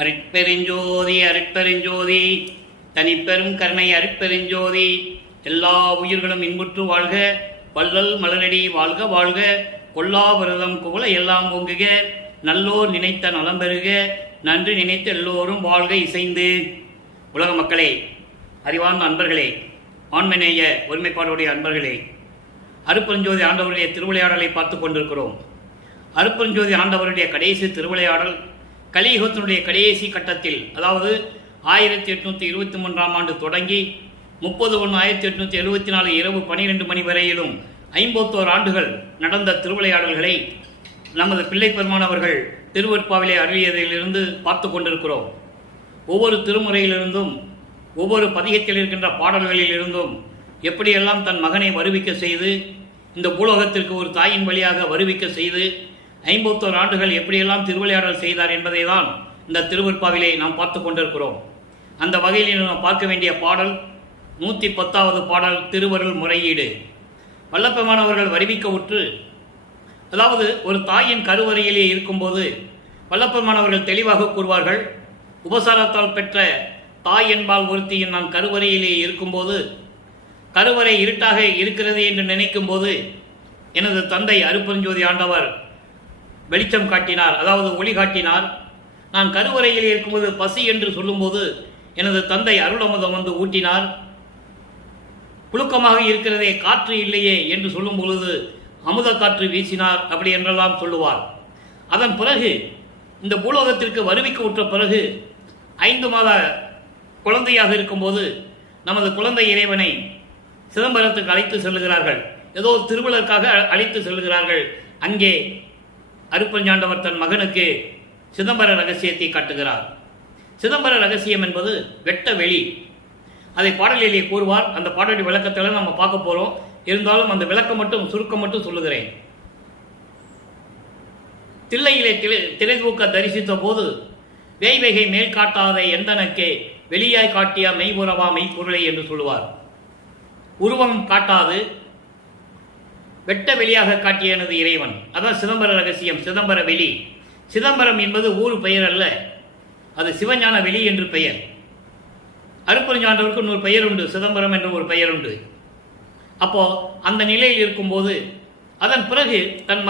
அருட்பெருஞ்சோதி அருட்பெருஞ்சோதி தனிப்பெரும் கருணை அருட்பெருஞ்சோதி. எல்லா உயிர்களும் இன்புற்று வாழ்க, வள்ளல் மலரடி வாழ்க வாழ்க, கொல்லா விரதம் குவல எல்லாம் ஓங்குக, நல்லோர் நினைத்த நலம் பெறுக, நன்றி நினைத்த எல்லோரும் வாழ்க இசைந்து. உலக மக்களே, அறிவார்ந்த அன்பர்களே, ஆண்மநேய ஒருமைப்பாடுடைய அன்பர்களே, அருட்பெருஞ்சோதி ஆண்டவருடைய திருவிளையாடலை பார்த்து கொண்டிருக்கிறோம். அருட்பெருஞ்சோதி ஆண்டவருடைய கடைசி திருவிளையாடல் கலியுகத்தினுடைய கடைசி கட்டத்தில், அதாவது 1823 ஆண்டு தொடங்கி 30/1/1874 இரவு 12 மணி வரையிலும் 51 ஆண்டுகள் நடந்த திருவிளையாடல்களை நமது பிள்ளை பெருமானவர்கள் திருவற்பாவிலே அருளியதிலிருந்து பார்த்து கொண்டிருக்கிறோம். ஒவ்வொரு திருமுறையிலிருந்தும் ஒவ்வொரு பதிகத்தில் இருக்கின்ற பாடல்களில் இருந்தும் எப்படியெல்லாம் தன் மகனை வருவிக்க செய்து, இந்த பூலோகத்திற்கு ஒரு தாயின் வழியாக வருவிக்க செய்து 51 ஆண்டுகள் எப்படியெல்லாம் திருவிளையாடல் செய்தார் என்பதை தான் இந்த திருவற்பாவிலே நாம் பார்த்து கொண்டிருக்கிறோம். அந்த வகையில் நாம் பார்க்க வேண்டிய பாடல் 110வது பாடல், திருவருள் முறையீடு. வல்லப்பெருமானவர்கள் வருவிக்க உற்று, அதாவது ஒரு தாயின் கருவறையிலே இருக்கும்போது வல்லப்பெருமானவர்கள் தெளிவாக கூறுவார்கள், உபசாரத்தால் பெற்ற தாய் என்பால் ஒருத்தியின் நான் கருவறையிலே இருக்கும்போது, கருவறை இருட்டாக இருக்கிறது என்று நினைக்கும் போது எனது தந்தை அருட்பெருஞ்சோதி ஆண்டவர் வெளிச்சம் காட்டினார், அதாவது ஒளி காட்டினார். நான் கருவறையில் இருக்கும்போது பசி என்று சொல்லும்போது எனது தந்தை அருளமுதம் வந்து ஊட்டினார். புழுக்கமாக இருக்கிறதே, காற்று இல்லையே என்று சொல்லும் பொழுது அமுத காற்று வீசினார், அப்படி என்றெல்லாம் சொல்லுவார். அதன் பிறகு இந்த பூலோகத்திற்கு வருவிக்க உற்ற பிறகு 5 மாத குழந்தையாக இருக்கும்போது நமது குழந்தை இறைவனை சிதம்பரத்துக்கு அழைத்து செல்லுகிறார்கள். ஏதோ திருவிழாக்காக அழைத்து செல்லுகிறார்கள். அங்கே அருட்பெருஞ்சாண்டவர் தன் மகனுக்கு சிதம்பர ரகசியத்தை காட்டுகிறார். சிதம்பர ரகசியம் என்பது வெட்ட வெளி. அதை பாடலிலே கூறுவார். அந்த பாடலின் விளக்கத்தில் நம்ம பார்க்க போறோம். இருந்தாலும் அந்த விளக்கம் மட்டும், சுருக்கம் மட்டும் சொல்லுகிறேன். தில்லையிலே திரைதூக்க தரிசித்த போது வேய்வகை மேல் காட்டாத எந்தனக்கே வெளியாய் காட்டிய மெய்புறவா மெய்ப்பொருளை என்று சொல்லுவார். உருவம் காட்டாது வெட்ட வெளியாக காட்டிய எனது இறைவன், அதான் சிதம்பர ரகசியம், சிதம்பர வெளி. சிதம்பரம் என்பது ஊர் பெயர் அல்ல, அது சிவஞான வெளி என்று பெயர். அருட்பெருஞ்சாண்டவருக்கு இன்னொரு பெயர் உண்டு, சிதம்பரம் என்ற ஒரு பெயர் உண்டு. அப்போ அந்த நிலையில் இருக்கும்போது அதன் பிறகு தன்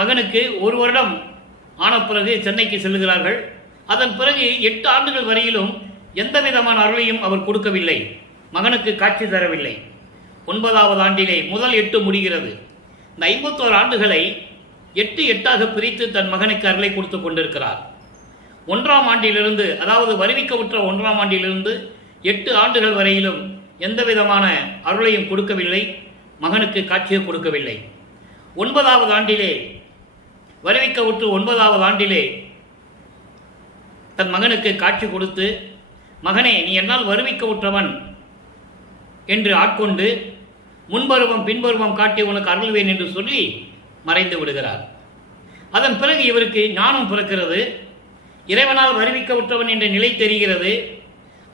மகனுக்கு 1 வருடம் ஆன பிறகு சென்னைக்கு செல்லுகிறார்கள். அதன் பிறகு 8 ஆண்டுகள் வரையிலும் எந்த விதமான அருளையும் அவர் கொடுக்கவில்லை, மகனுக்கு காட்சி தரவில்லை. 9வது ஆண்டிலே முதல் 8 முடிகிறது. இந்த 51 ஆண்டுகளை 8 பிரித்து தன் மகனுக்கு அருளை கொடுத்து கொண்டிருக்கிறார். 1ஆம் ஆண்டிலிருந்து, அதாவது வருவிக்க உற்ற 1ஆம் ஆண்டிலிருந்து 8 ஆண்டுகள் வரையிலும் எந்த விதமான அருளையும் கொடுக்கவில்லை, மகனுக்கு காட்சியை கொடுக்கவில்லை. 9வது ஆண்டிலே, வருவிக்க உற்று 9வது ஆண்டிலே தன் மகனுக்கு காட்சி கொடுத்து, மகனே நீ என்னால் வருவிக்க உற்றவன் என்று ஆட்கொண்டு முன்பருவம் பின்பருவம் காட்டி உனக்கு அருள்வேன் என்று சொல்லி மறைந்து விடுகிறார். அதன் பிறகு இவருக்கு ஞானம் பிறக்கிறது. இறைவனால் வருவிக்க உற்றவன் என்ற நிலை தெரிகிறது.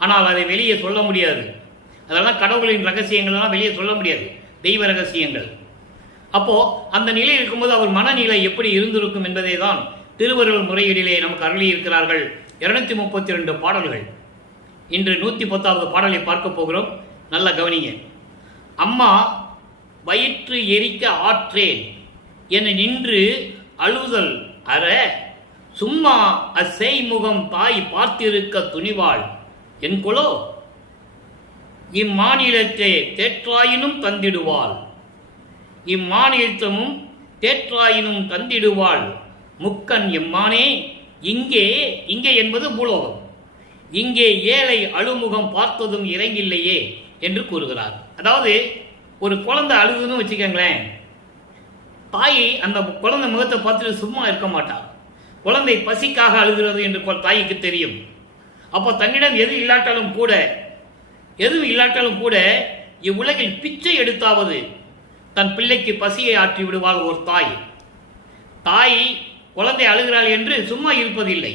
ஆனால் அதை வெளியே சொல்ல முடியாது. அதெல்லாம் கடவுளின் ரகசியங்கள்லாம் வெளியே சொல்ல முடியாது, தெய்வ ரகசியங்கள். அப்போ அந்த நிலை இருக்கும்போது அவர் மனநிலை எப்படி இருந்திருக்கும் என்பதை தான் திருவருள் முறையீடிலே நமக்கு அருளி இருக்கிறார்கள். 232 பாடல்கள். இன்று 110வது பாடலை பார்க்க போகிறோம். நல்ல கவனிங்க. அம்மா வயிற்று எரிக்க ஆற்றேன் என நின்று அழுதல் அற, சும்மா அசெய்முகம் தாய் பார்த்திருக்க துணிவாள் என்கொலோ, இம்மாநிலத்தை தேற்றாயினும் தந்திடுவாள், இம்மாநிலத்தமும் தேற்றாயினும் தந்திடுவாள், முக்கன் எம்மானே இங்கே. இங்கே என்பது பூலோகம். இங்கே ஏழை அழுமுகம் பார்த்ததும் இறங்கில்லையே என்று கூறுகிறார். அதாவது ஒரு குழந்தை அழுதுன்னு வச்சுக்கோங்களேன், தாயை அந்த குழந்தை முகத்தை பார்த்துட்டு சும்மா இருக்க மாட்டார். குழந்தை பசிக்காக அழுகிறது என்று தாய்க்கு தெரியும். அப்போ தன்னிடம் எதுவும் இல்லாட்டாலும் கூட இவ்வுலகில் பிச்சை எடுத்தாவது தன் பிள்ளைக்கு பசியை ஆற்றி விடுவாள் ஒரு தாய். தாய் குழந்தை அழுகிறாள் என்று சும்மா இருப்பதில்லை.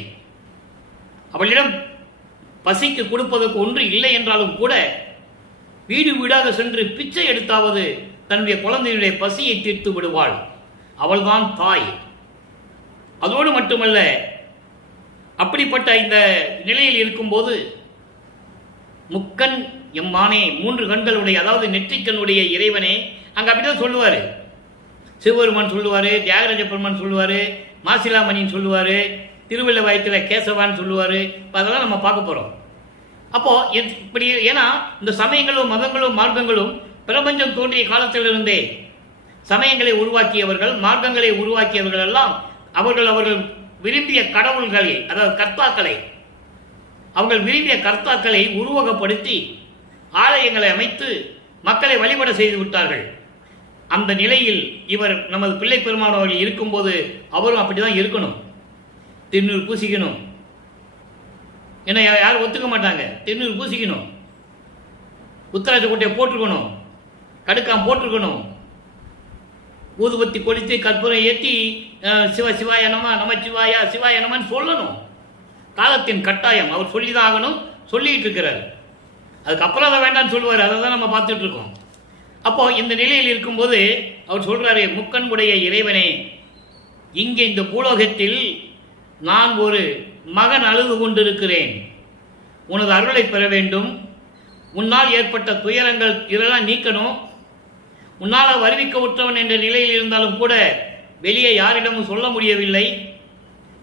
அவளிடம் பசிக்கு கொடுப்பதற்கு ஒன்று இல்லை என்றாலும் கூட வீடு வீடாக சென்று பிச்சை எடுத்தாவது தன்னுடைய குழந்தையுடைய பசியை தீர்த்து விடுவாள். அவள்தான் தாய். அதோடு மட்டுமல்ல, அப்படிப்பட்ட இந்த நிலையில் இருக்கும்போது முக்கண் எம்மானே, 3 கண்களுடைய, அதாவது நெற்றிக்கண்ணுடைய இறைவனே, அங்கே அப்படிதான் சொல்லுவார். சிவபெருமான் சொல்லுவார், தியாகராஜ பெருமான் சொல்லுவார், மாசிலாமணின்னு சொல்லுவார், திருவள்ளுவாயத்தில் கேசவான்னு சொல்லுவார். இப்போ அதெல்லாம் நம்ம பார்க்க போகிறோம். அப்போது இப்படி, ஏன்னா இந்த சமயங்களும் மதங்களும் மார்க்கங்களும் பிரபஞ்சம் தோன்றிய காலத்திலிருந்தே சமயங்களை உருவாக்கியவர்கள், மார்க்கங்களை உருவாக்கியவர்கள் எல்லாம் அவர்கள் விரும்பிய கடவுள்களை, அதாவது கர்த்தாக்களை, அவர்கள் விரும்பிய கர்த்தாக்களை உருவகப்படுத்தி ஆலயங்களை அமைத்து மக்களை வழிபட செய்து விட்டார்கள். அந்த நிலையில் இவர் நமது பிள்ளை பெருமான் அவர்கள் இருக்கும்போது அவரும் அப்படிதான் இருக்கணும். திருநீர் பூசிக்கணும். ஏன்னா யாரும் ஒத்துக்க மாட்டாங்க. திருநீர் பூசிக்கணும், உத்தராட்ச கொட்டையை போட்டிருக்கணும், கடுக்காம் போட்டிருக்கணும், ஊதுபத்தி கொளித்து கற்பூரம் ஏற்றி சிவ சிவாய நம, நம சிவாயா சிவாய நமன்னு சொல்லணும். காலத்தின் கட்டாயம். அவர் சொல்லி தான் ஆகணும், சொல்லிட்டு இருக்கிறார். அதுக்கப்புறம் அதை வேண்டாம்னு சொல்லுவார். அதை தான் நம்ம பார்த்துட்டு இருக்கோம். அப்போ இந்த நிலையில் இருக்கும்போது அவர் சொல்றாரு, முக்கண்புடைய இறைவனே, இங்கே இந்த பூலோகத்தில் நான் ஒரு மகன் அழுது கொண்டிருக்கிறேன். உனது அருளை பெற வேண்டும். உன்னால் ஏற்பட்ட துயரங்கள் இதெல்லாம் நீக்கணும். உன்னால் வருவிக்க உற்றவன் என்ற நிலையில் இருந்தாலும் கூட வெளியே யாரிடமும் சொல்ல முடியவில்லை.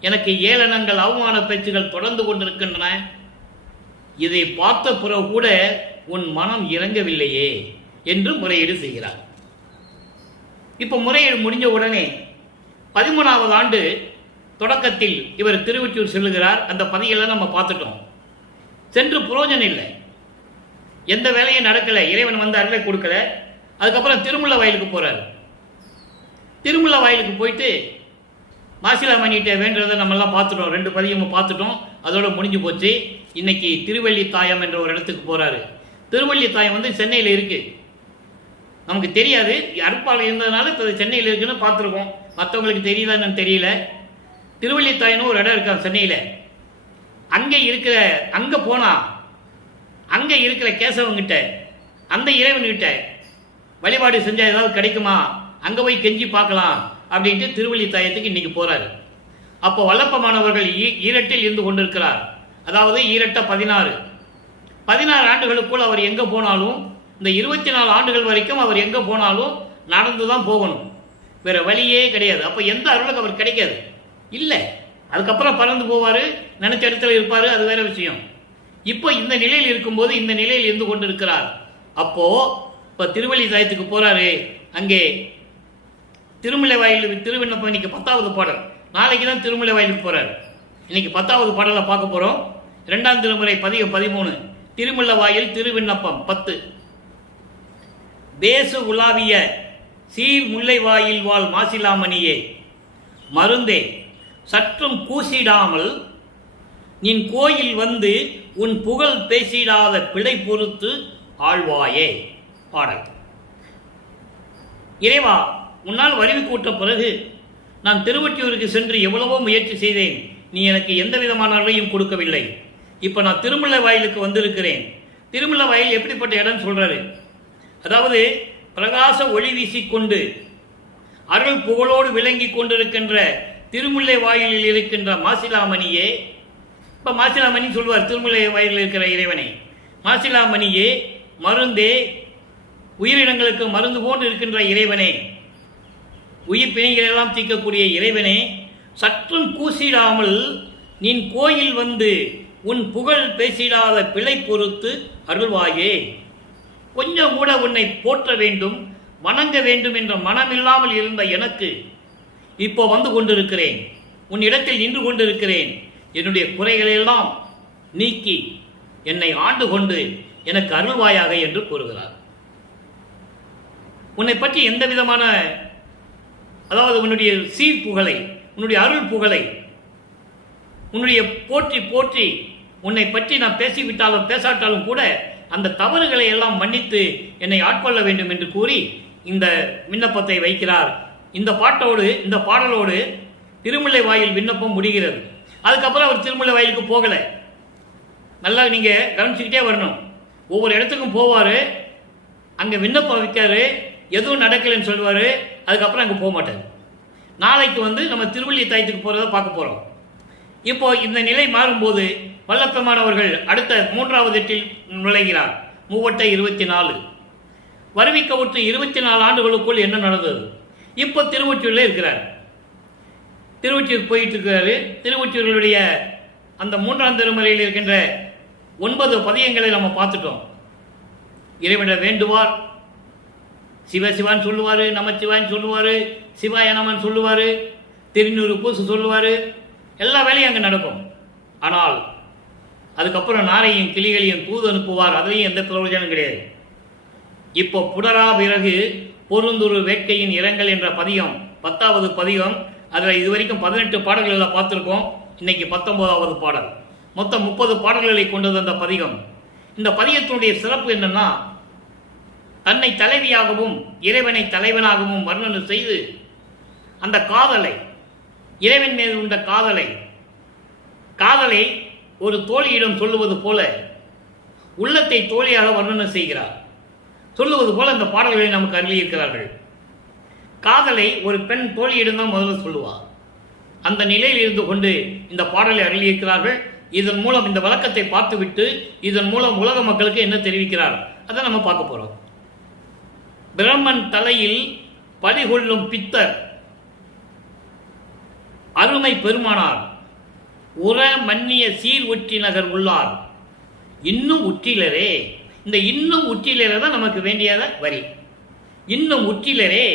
எனக்கு ஏளனங்கள், அவமான பேச்சுகள் தொடர்ந்து கொண்டிருக்கின்றன. இதை பார்த்த பிறகு கூட உன் மனம் இறங்கவில்லையே என்று முறையீடு செய்கிறார். இப்போ முறையீடு முடிஞ்ச உடனே 13வது ஆண்டு தொடக்கத்தில் இவர் திருவொற்றியூர் செல்லுகிறார். அந்த பதியெல்லாம் நம்ம பார்த்துட்டோம். சென்று புரோஜனம் இல்லை, எந்த வேலையும் நடக்கலை, இறைவன் வந்து அருளை கொடுக்கல. அதுக்கப்புறம் திருமுல்ல வயலுக்கு போறாரு. திருமுல்ல வயலுக்கு போயிட்டு மாசிலாமணிகிட்ட வேண்டுறதை நம்மெல்லாம் பார்த்துட்டோம். 2 பதியமும் பார்த்துட்டோம். அதோட முடிஞ்சு போச்சு. இன்னைக்கு திருவள்ளித்தாயம் என்ற ஒரு இடத்துக்கு போறாரு. திருவள்ளித்தாயம் வந்து சென்னையில் இருக்கு. நமக்கு தெரியாது, அருப்பால் இருந்ததுனால இப்போ சென்னையில் இருக்குன்னு பார்த்துருக்கோம். மற்றவங்களுக்கு தெரியுதான்னு தெரியல. திருவள்ளித்தாயம்னு ஒரு இடம் இருக்கா சென்னையில். அங்கே போனால் அங்கே இருக்கிற கேசவங்கிட்ட, அந்த இறைவன்கிட்ட வழிபாடு செஞ்சால் ஏதாவது கிடைக்குமா, அங்கே போய் கெஞ்சி பார்க்கலாம் அப்படின்ட்டு திருவள்ளித்தாயத்துக்கு இன்னைக்கு போறாரு. அப்போ வல்லப்பமானவர்கள் ஈரட்டில் இருந்து கொண்டிருக்கிறார். அதாவது ஈரட்ட 16 ஆண்டுகளுக்குள் அவர் எங்கே போனாலும், இந்த 24 ஆண்டுகள் வரைக்கும் அவர் எங்கே போனாலும் நடந்து தான் போகணும். வேற வழியே கிடையாது. அப்போ எந்த அருளுக்கு அவர் கிடைக்காது இல்லை. அதுக்கப்புறம் பறந்து போவார், நினைச்ச இடத்துல இருப்பார், அது வேற விஷயம். இப்போ இந்த நிலையில் இருக்கும்போது இந்த நிலையில் இருந்து கொண்டு இருக்கிறார். அப்போ இப்போ திருவள்ளித்தாயத்துக்கு போறாரு. அங்கே திருமலை வாயில் திருவிண்ணப்பம் இன்னைக்கு 10வது பாடல். நாளைக்கு தான் திருமலை வாயிலுக்கு போறாரு. இன்னைக்கு 10வது பாடலை பார்க்க போறோம். 2ஆம் திருமுறை பதிகம் 13, திருமுல்ல வாயில் திருவிண்ணப்பம் 10. தேசு உலாவிய சீர் முல்லை வாயில் வாழ் மாசிலாமணியே, மருந்தே சற்றும் கூசிடாமல் நின் கோயில் வந்து உன் புகழ் பேசிடாத பிழை பொறுத்து ஆழ்வாயே. பாடல். இறைவா, உன்னால் வருவி கூட்ட பிறகு நான் திருவொற்றியூருக்கு சென்று எவ்வளவோ முயற்சி செய்தேன். நீ எனக்கு எந்த விதமான அருளையும் கொடுக்கவில்லை. இப்போ நான் திருமுல்ல வாயிலுக்கு வந்திருக்கிறேன். திருமுல்ல வாயில் எப்படிப்பட்ட இடம் சொல்றாரு? அதாவது பிரகாச ஒளி வீசிக்கொண்டு அருள் புகழோடு விளங்கி கொண்டிருக்கின்ற திருமுல்லை வாயிலில் இருக்கின்ற மாசிலாமணியே. இப்போ மாசிலாமணி சொல்வார் திருமுல்லை வாயிலில் இருக்கிற இறைவனை. மாசிலாமணியே, மருந்தே, உயிரினங்களுக்கு மருந்து போன்று இருக்கின்ற இறைவனே, உயிர் பிணைகளெல்லாம் தீர்க்கக்கூடிய இறைவனே, சற்றும் கூசிடாமல் நின் கோயில் வந்து உன் புகழ் பேசிடாத பிழை பொறுத்து அருள்வாயே. கொஞ்சம் கூட உன்னை போற்ற வேண்டும், வணங்க வேண்டும் என்ற மனமில்லாமல் இருந்த எனக்கு இப்போ வந்து கொண்டிருக்கிறேன். உன் இடத்தில் நின்று கொண்டிருக்கிறேன். என்னுடைய குறைகளெல்லாம் நீக்கி என்னை ஆண்டு கொண்டு எனக்கு அருள்வாயாக என்று கூறுகிறார். உன்னை பற்றி எந்த விதமான, அதாவது உன்னுடைய சீர் புகழை, உன்னுடைய அருள் புகழை, உன்னுடைய போற்றி போற்றி உன்னை பற்றி நான் பேசிவிட்டாலும் பேசாட்டாலும் கூட அந்த தவறுகளை எல்லாம் மன்னித்து என்னை ஆட்கொள்ள வேண்டும் என்று கூறி இந்த விண்ணப்பத்தை வைக்கிறார். இந்த பாட்டோடு, இந்த பாடலோடு திருமுல்லை வாயில் விண்ணப்பம் முடிகிறது. அதுக்கப்புறம் அவர் திருமுல்லை வாயிலுக்கு போகலை. நல்லா நீங்கள் கவனிச்சுக்கிட்டே வரணும். ஒவ்வொரு இடத்துக்கும் போவார், அங்கே விண்ணப்பம் வைக்காரு, எதுவும் நடக்கலைன்னு சொல்லுவார், அதுக்கப்புறம் அங்கே போக மாட்டார். நாளைக்கு வந்து நம்ம திருவள்ளித்தாயத்துக்கு போகிறத பார்க்க போகிறோம். இப்போ இந்த நிலை மாறும்போது வல்லப்பெருமானவர்கள் அடுத்த 3வது எட்டில் நுழைகிறார். மூவட்ட 24 வருவிக்கவுற்று 24 ஆண்டுகளுக்குள் என்ன நடந்தது? இப்போ திருவொற்றியூரில் இருக்கிறார். திருவொற்றியூர் போயிட்டு இருக்கிறாரு. திருவொற்றியூருடைய அந்த 3ஆம் திருமுறையில் இருக்கின்ற 9 பதியங்களை நம்ம பார்த்துட்டோம். இறைவனை வேண்டுவார், சிவசிவான் சொல்லுவார், நமச்சிவான் சொல்லுவார், சிவாய நமன் சொல்லுவார், திருநூறு பூசு சொல்லுவார், எல்லா வேலையும் அங்கே நடக்கும். ஆனால் அதுக்கப்புறம் நாரையும் கிளிகளையும் தூது அனுப்புவார். அதுலேயும் எந்த பிரயோஜனம் கிடையாது. இப்போ புடரா பிறகு பொருந்துரு வேட்கையின் இரங்கல் என்ற பதியம் 10வது பதியம். அதில் இதுவரைக்கும் 18 பாடல்களில் பார்த்துருக்கோம். இன்னைக்கு 19வது பாடல். மொத்தம் 30 பாடல்களை கொண்டது அந்த பதிகம். இந்த பதியத்தினுடைய சிறப்பு என்னன்னா, தன்னை தலைவியாகவும் இறைவனை தலைவனாகவும் வர்ணனை செய்து அந்த காதலை, இறைவன் மீது உண்ட காதலை ஒரு தோழியிடம் சொல்லுவது போல உள்ளத்தை தோழியாக வர்ணனை செய்கிறார். சொல்லுவது போல இந்த பாடல்களை நமக்கு அருளியிருக்கிறார்கள். காதலை ஒரு பெண் தோழியிடம் தான் முதல்ல சொல்லுவார். அந்த நிலையில் இருந்து கொண்டு இந்த பாடலை அருளியிருக்கிறார்கள். இதன் மூலம் இந்த வழக்கத்தை பார்த்துவிட்டு இதன் மூலம் உலக மக்களுக்கு என்ன தெரிவிக்கிறார் அதை நம்ம பார்க்க போறோம். பிரம்மன் தலையில் பலிகொள்ளும் பித்தர் அருமை பெருமானார் உற மன்னிய சீர் உற்றி நகர் உள்ளார் இன்னும் உற்றிலரே. இந்த இன்னும் உற்றிலரே தான் நமக்கு வேண்டியத வரி. இன்னும் உற்றிலரே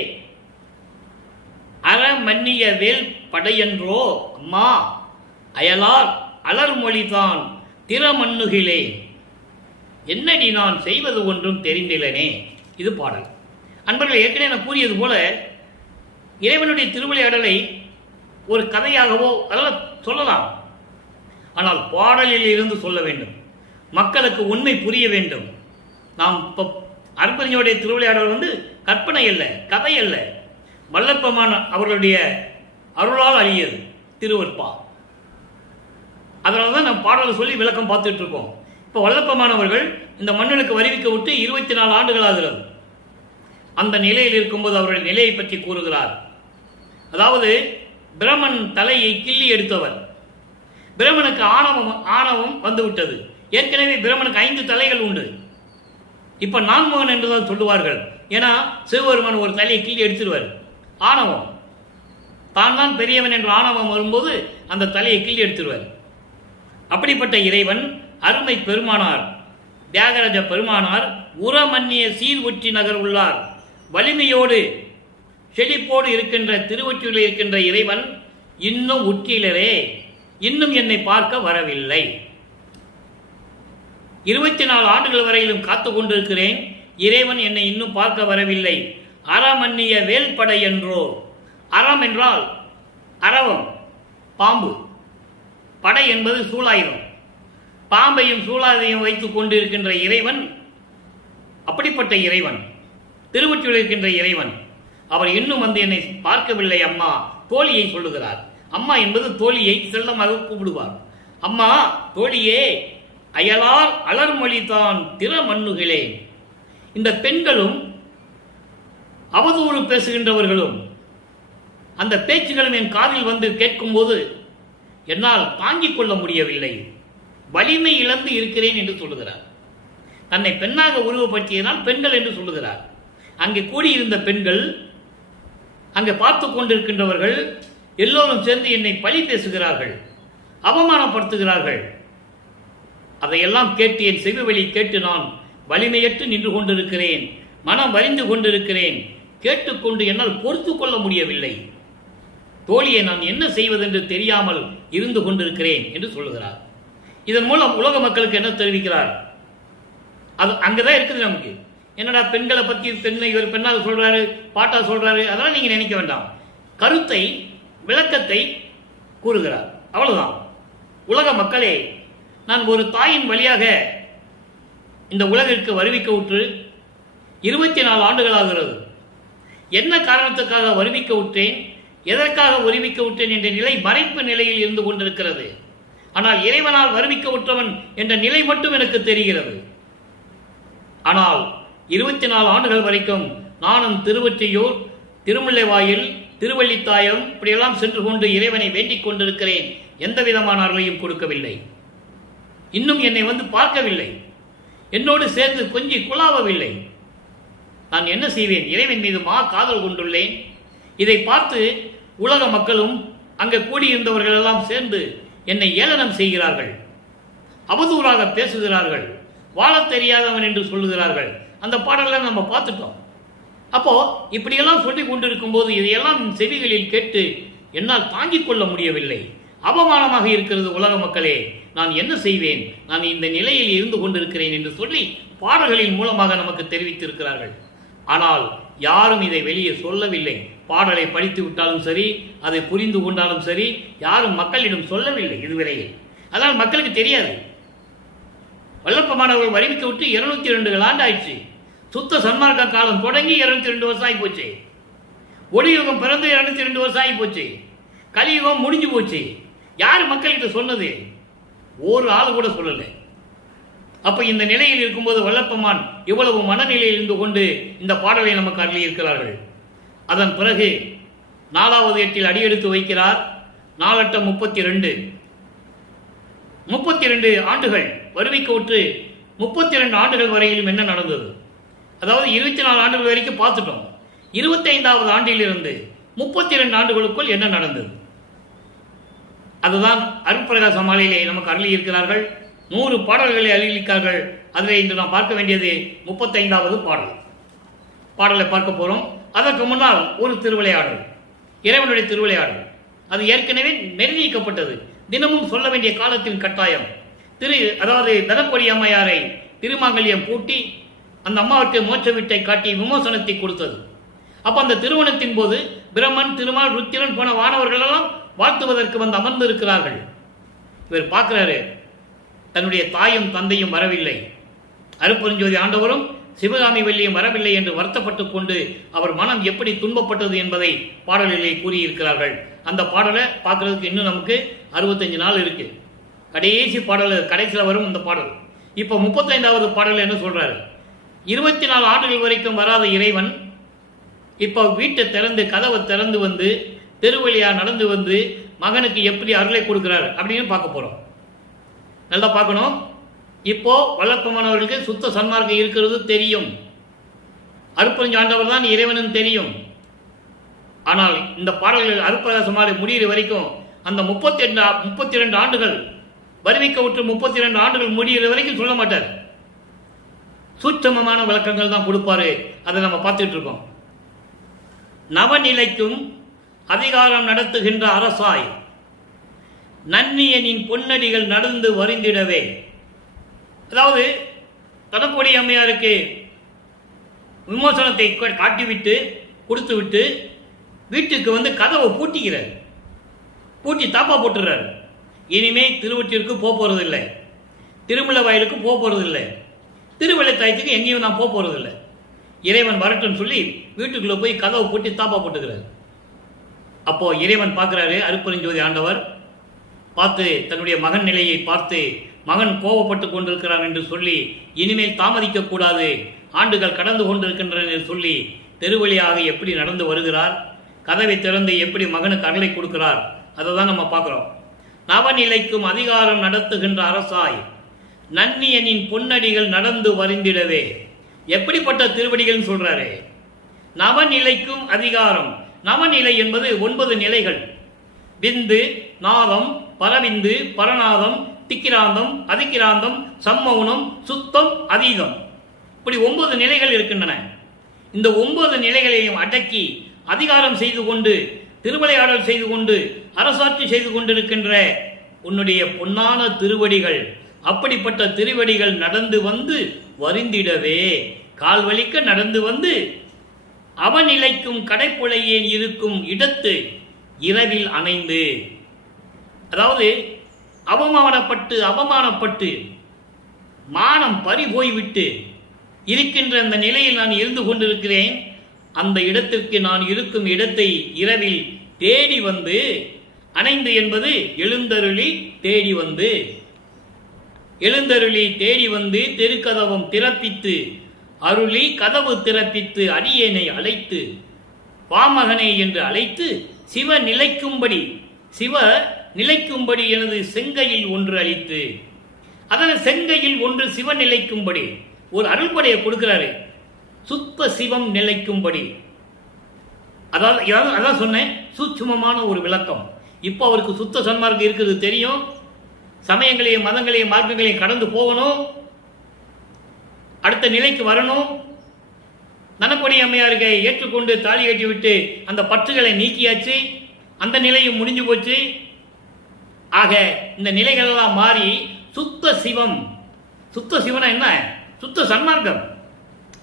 அற மன்னிய வேல் படையன்றோ அம்மா அயலார் அலர்மொழிதான் திறமண்ணுகிலே என்னடி நான் செய்வது ஒன்றும் தெரிந்திலனே. இது பாடல். அன்பர்கள், ஏற்கனவே நான் கூறியது போல இறைவனுடைய திருவிளையாடலை ஒரு கதையாகவோ அதெல்லாம் சொல்லலாம். ஆனால் பாடலில் இருந்து சொல்ல வேண்டும். மக்களுக்கு உண்மை புரிய வேண்டும். நாம் இப்போ அருப்பறிஞருடைய திருவிளையாடல் கற்பனை அல்ல, கதை அல்ல, வல்லப்பெருமான் அவர்களுடைய அருளால் அழியது திருவற்பா. அதனால தான் நம்ம பாடலை சொல்லி விளக்கம் பார்த்துட்டு இருக்கோம். இப்போ வல்லப்பெருமான் அவர்கள் இந்த மன்னனுக்கு வருவிக்க விட்டு 24 ஆண்டுகள் ஆகிறது. அந்த நிலையில் இருக்கும்போது அவருடைய நிலையை பற்றி கூறுகிறார். அதாவது பிரமன் தலையை கிள்ளி எடுத்தவர். பிரமனுக்கு ஆணவம் வந்துவிட்டது. ஏற்கனவே பிரமனுக்கு 5 தலைகள் உண்டு. இப்ப நான்முகன் என்றுதான் சொல்லுவார்கள். ஏன்னா சிவபெருமான் ஒரு தலையை கிள்ளி எடுத்துருவார். ஆணவம், தான் தான் பெரியவன் என்ற ஆணவம் வரும்போது அந்த தலையை கிள்ளி எடுத்துருவார். அப்படிப்பட்ட இறைவன் அருமை பெருமானார் தியாகராஜ பெருமானார் உரமன்னிய சீர் உற்றி நகர் உள்ளார். வலிமையோடு செழிப்போடு இருக்கின்ற திருவொற்றியூரில் இருக்கின்ற இறைவன் இன்னும் உற்றிலரே, இன்னும் என்னை பார்க்க வரவில்லை. 24 ஆண்டுகள் வரையிலும் காத்து கொண்டிருக்கிறேன். இறைவன் என்னை இன்னும் பார்க்க வரவில்லை. அறமன்னிய வேல்படை என்றோ. அறம் என்றால் அரவம், பாம்பு. படை என்பது சூலாயுதம். பாம்பையும் சூலாயுதையும் வைத்துக் கொண்டிருக்கின்ற இறைவன், அப்படிப்பட்ட இறைவன், திருவொற்றியூரில் இருக்கின்ற இறைவன், அவர் இன்னும் என்னை பார்க்கவில்லை அம்மா. தோழியை சொல்லுகிறார். அம்மா என்பது தோழியை செல்லமாக கூப்பிடுவார். அம்மா, தோழியே, அயலார் அலர்மொழிதான் திறமண்ணுகளே. இந்த பெண்களும் அவதூறு பேசுகின்றவர்களும் அந்த பேச்சுகளும் என் காதில் கேட்கும்போது என்னால் தாங்கிக் கொள்ள முடியவில்லை. வலிமை இழந்து இருக்கிறேன் என்று சொல்லுகிறார். தன்னை பெண்ணாக உருவப்படுத்தியதால் பெண்கள் என்று சொல்லுகிறார். அங்கே கூடியிருந்த பெண்கள், அங்கே பார்த்து கொண்டிருக்கின்றவர்கள் எல்லோரும் சேர்ந்து என்னை பழி பேசுகிறார்கள், அவமானப்படுத்துகிறார்கள். அதையெல்லாம் கேட்டு என் செவிவெளி கேட்டு நான் வலிமையற்று நின்று கொண்டிருக்கிறேன். மனம் வலிந்து கொண்டிருக்கிறேன். கேட்டுக்கொண்டு என்னால் பொறுத்து கொள்ள முடியவில்லை. தோழியை நான் என்ன செய்வதென்று தெரியாமல் இருந்து கொண்டிருக்கிறேன் என்று சொல்லுகிறார். இதன் மூலம் உலக மக்களுக்கு என்ன தெரிவிக்கிறார்? அது அங்கதான் இருக்குது நமக்கு. என்னடா பெண்களை பற்றி இவர் பெண்ணாக சொல்றாரு, பாட்டா சொல்றாரு, அதெல்லாம் நீங்க நினைக்க வேண்டாம். கருத்தை, விளக்கத்தை கூறுகிறார். அவ்வளவுதான். உலக மக்களே, நான் ஒரு தாயின் வழியாக இந்த உலகிற்கு வருவிக்க உற்று 24 ஆண்டுகளாகிறது. என்ன காரணத்துக்காக வருவிக்க உற்றேன், எதற்காக வருவிக்க உற்றேன் என்ற நிலை மறைப்பு நிலையில் இருந்து கொண்டிருக்கிறது. ஆனால் இறைவனால் வருவிக்க உற்றவன் என்ற நிலை மட்டும் எனக்கு தெரிகிறது. ஆனால் 24 ஆண்டுகள் வரைக்கும் நானும் திருவொற்றியூர், திருமுல்லைவாயில், திருவள்ளித்தாயம் இப்படியெல்லாம் சென்று கொண்டு இறைவனை வேண்டிக் கொண்டிருக்கிறேன், எந்த விதமான அருளையும் கொடுக்கவில்லை. இன்னும் என்னை வந்து பார்க்கவில்லை, என்னோடு சேர்ந்து கொஞ்சி குழாவவில்லை. நான் என்ன செய்வேன்? இறைவன் மீது காதல் கொண்டுள்ளேன். இதை பார்த்து உலக மக்களும் அங்கே கூடியிருந்தவர்கள் எல்லாம் சேர்ந்து என்னை ஏளனம் செய்கிறார்கள், அவதூறாக பேசுகிறார்கள், வாழத் தெரியாதவன் என்று சொல்லுகிறார்கள். அந்த பாடலாம் நம்ம பார்த்துட்டோம். அப்போ இப்படியெல்லாம் சொல்லி கொண்டிருக்கும் போது இதையெல்லாம் செவிகளில் கேட்டு என்னால் தாங்கிக் கொள்ள முடியவில்லை. அவமானமாக இருக்கிறது உலக மக்களே, நான் என்ன செய்வேன்? நான் இந்த நிலையில் இருந்து கொண்டிருக்கிறேன் என்று சொல்லி பாடல்களின் மூலமாக நமக்கு தெரிவித்திருக்கிறார்கள். ஆனால் யாரும் இதை வெளியே சொல்லவில்லை. பாடலை படித்து விட்டாலும் சரி, அதை புரிந்து கொண்டாலும் சரி, யாரும் மக்களிடம் சொல்லவில்லை இதுவரையில். அதனால் மக்களுக்கு தெரியாது. வல்லப்பமானவர்கள் அறிவிக்க விட்டு 202 ஆண்டு ஆயிடுச்சு. சுத்த சன்மார்க்க காலம் தொடங்கி 202 வருஷம் ஆகி போச்சு. ஒளியுகம் பிறந்து 202 வருஷம் ஆகி போச்சு. கலியுகம் முடிஞ்சு போச்சு. யார் மக்கள்கிட்ட சொன்னது? ஒரு ஆள் கூட சொல்லலை. அப்ப இந்த நிலையில் இருக்கும்போது வல்லப்பமான் இவ்வளவு மனநிலையில் இருந்து கொண்டு இந்த பாடலை நமக்கு அருளி இருக்கிறார்கள். அதன் பிறகு 4வது எட்டில் அடியெடுத்து வைக்கிறார். 4 32 ஆண்டுகள் வருவிக்க விட்டு 32 ஆண்டுகள் வரையிலும் என்ன நடந்தது? அதாவது 24 ஆண்டுகள் வரைக்கும் பார்த்துட்டோம். 25வது ஆண்டிலிருந்து 32 ஆண்டுகளுக்குள் என்ன நடந்தது? அதுதான் அருட்பிரகாச மாலையிலே நமக்கு அருளி இருக்கிறார்கள். 100 பாடல்களை அருளியிருக்கிறார்கள். அதில் இன்று நாம் பார்க்க வேண்டியது 35வது பாடலை பார்க்க போறோம். அதற்கு முன்னால் ஒரு திருவிளையாடல், இறைவனுடைய திருவிளையாடல். அது ஏற்கனவே நிர்ணயிக்கப்பட்டது, தினமும் சொல்ல வேண்டிய காலத்தின் கட்டாயம். அதாவது தனப்பொடி அம்மையாரை திருமாங்கல்யம் பூட்டி அந்த அம்மாவுக்கு மோட்ச வீட்டை காட்டி விமோசனத்தை கொடுத்தது. அப்ப அந்த திருமணத்தின் போது பிரம்மன், திருமால், ருத்திரன் போன வானவர்கள் எல்லாம் வாழ்த்துவதற்கு வந்து அமர்ந்து இருக்கிறார்கள். இவர் பார்க்கிறாரு, தன்னுடைய தாயும் தந்தையும் வரவில்லை, அருட்பெருஞ்சோதி ஆண்டவரும் சிவகாமி வள்ளியும் வரவில்லை என்று வருத்தப்பட்டுக் கொண்டு அவர் மனம் எப்படி துன்பப்பட்டது என்பதை பாடலிலே கூறியிருக்கிறார்கள். அந்த பாடலை பார்க்கறதுக்கு இன்னும் நமக்கு 65 நாள் இருக்கு. கடைசி பாடல் கடைசியில் வரும் இந்த பாடல். இப்போ 35வது பாடல் என்ன சொல்றாரு? 24 ஆண்டுகள் வரைக்கும் வராத இறைவன் இப்போ வீட்டை திறந்து, கதவை திறந்து வந்து தெருவழியா நடந்து வந்து மகனுக்கு எப்படி அருளை கொடுக்கிறார் அப்படின்னு பார்க்க போறோம். நல்லா பார்க்கணும். இப்போ வல்லப்பமானவர்களுக்கு சுத்த சன்மார்க்கம் இருக்கிறது தெரியும், அருட்பெருஞ்சோதி ஆண்டவர் தான் இறைவனும் தெரியும். ஆனால் இந்த பாடல்கள் அருட்பிரகாச மாலை முடிகிற வரைக்கும் அந்த 32 ஆண்டுகள் வருவிக்க விட்டு 32 ஆண்டுகள் முடிகிற வரைக்கும் சொல்ல மாட்டார். சூட்சமமான விளக்கங்கள் தான் கொடுப்பாரு. அதை நம்ம பார்த்துட்டு இருக்கோம். நவநிலைக்கும் அதிகாரம் நடத்துகின்ற அரசாய் நன்னியனின் பொன்னடிகள் நடந்து வருந்திடவே. அதாவது தனப்பொடி அம்மையாருக்கு விமோசனத்தை காட்டிவிட்டு கொடுத்து விட்டு வீட்டுக்கு வந்து கதவை பூட்டிக்கிறார், பூட்டி தாப்பா போட்டுறார். இனிமே திருவொற்றிற்கு போறதில்லை, திருமல வயலுக்கு போறதில்லை, திருவள்ளித்தாயத்துக்கு எங்கேயும் நான் போறதில்லை, இறைவன் வரட்டும்னு சொல்லி வீட்டுக்குள்ள போய் கதவை பூட்டி தாப்பா போட்டுக்கிறார். அப்போ இறைவன் பார்க்கிறாரு, அருட்பெருஞ்சோதி ஆண்டவர் பார்த்து தன்னுடைய மகன் நிலையை பார்த்து மகன் கோபப்பட்டு கொண்டிருக்கிறான் என்று சொல்லி இனிமேல் தாமதிக்க கூடாது, ஆண்டுகள் கடந்து கொண்டிருக்கின்றன என்று சொல்லி தெருவழியாக எப்படி நடந்து வருகிறார், கதவை திறந்து எப்படி மகனுக்கு அருளை கொடுக்கிறார், அதை தான் நம்ம பார்க்குறோம். நவநிலைக்கும் அதிகாரம் நடத்துகின்ற அரசாய் நன்னியனின் பொன்னடிகள் நடந்து வருந்திடவே. எப்படிப்பட்ட திருவடிகள் சொல்றாரு? நவநிலைக்கும் அதிகாரம். நவநிலை என்பது 9 நிலைகள். விந்து, நாதம், பரவிந்து, பரநாதம், திக்கிராந்தம், அதிக்கிராந்தம், சம்மௌனம், சுத்தம், அதீதம். இப்படி 9 நிலைகள் இருக்கின்றன. இந்த 9 நிலைகளையும் அடக்கி அதிகாரம் செய்து கொண்டு, திருவிளையாடல் செய்து கொண்டு, அரசாட்சி செய்து கொண்டிருக்கின்ற உன்னுடைய பொன்னான திருவடிகள், அப்படிப்பட்ட திருவடிகள் நடந்து வந்து வருந்திடவே, கால்வலிக்க நடந்து வந்து அவநிலைக்கும் கடைப்புழையேன் இருக்கும் இடத்து இரவில் அணைந்து. அதாவது அவமானப்பட்டு மானம் பறிபோய்விட்டு இருக்கின்ற அந்த நிலையில் நான் இருந்து கொண்டிருக்கிறேன். அந்த இடத்திற்கு நான் இருக்கும் இடத்தை இரவில் தேடி வந்து, அணைந்து என்பது எழுந்தருளி தேடி வந்து, எழுந்தருளி தேடி வந்து தெருக்கதவம் திறப்பித்து அருளி கதவு திறப்பித்து அடியேனை அழைத்து வாமகனே என்று அழைத்து சிவ நிலைக்கும்படி எனது செங்கையில் ஒன்று அளித்து, அதன் செங்கையில் ஒன்று சிவ நிலைக்கும்படி ஒரு அருள்படையை கொடுக்கிறாரு. சுத்த சிவம் நிலைக்கும்படி. அதான் சொன்னேன், சூட்சுமமான ஒரு விளக்கம். இப்போ அவருக்கு சுத்த சன்மார்க்கம் இருக்கிறது தெரியும். சமயங்களையும் மதங்களையும் மார்க்கங்களையும் கடந்து போகணும், அடுத்த நிலைக்கு வரணும். நனப்பொடி அம்மையாருக்கு ஏற்றுக்கொண்டு தாலி கட்டி விட்டு அந்த பற்றுகளை நீக்கியாச்சு, அந்த நிலையும் முடிஞ்சு போச்சு. ஆக இந்த நிலைகளெல்லாம் மாறி சுத்த சிவனா என்ன? சுத்த சன்மார்க்கம்.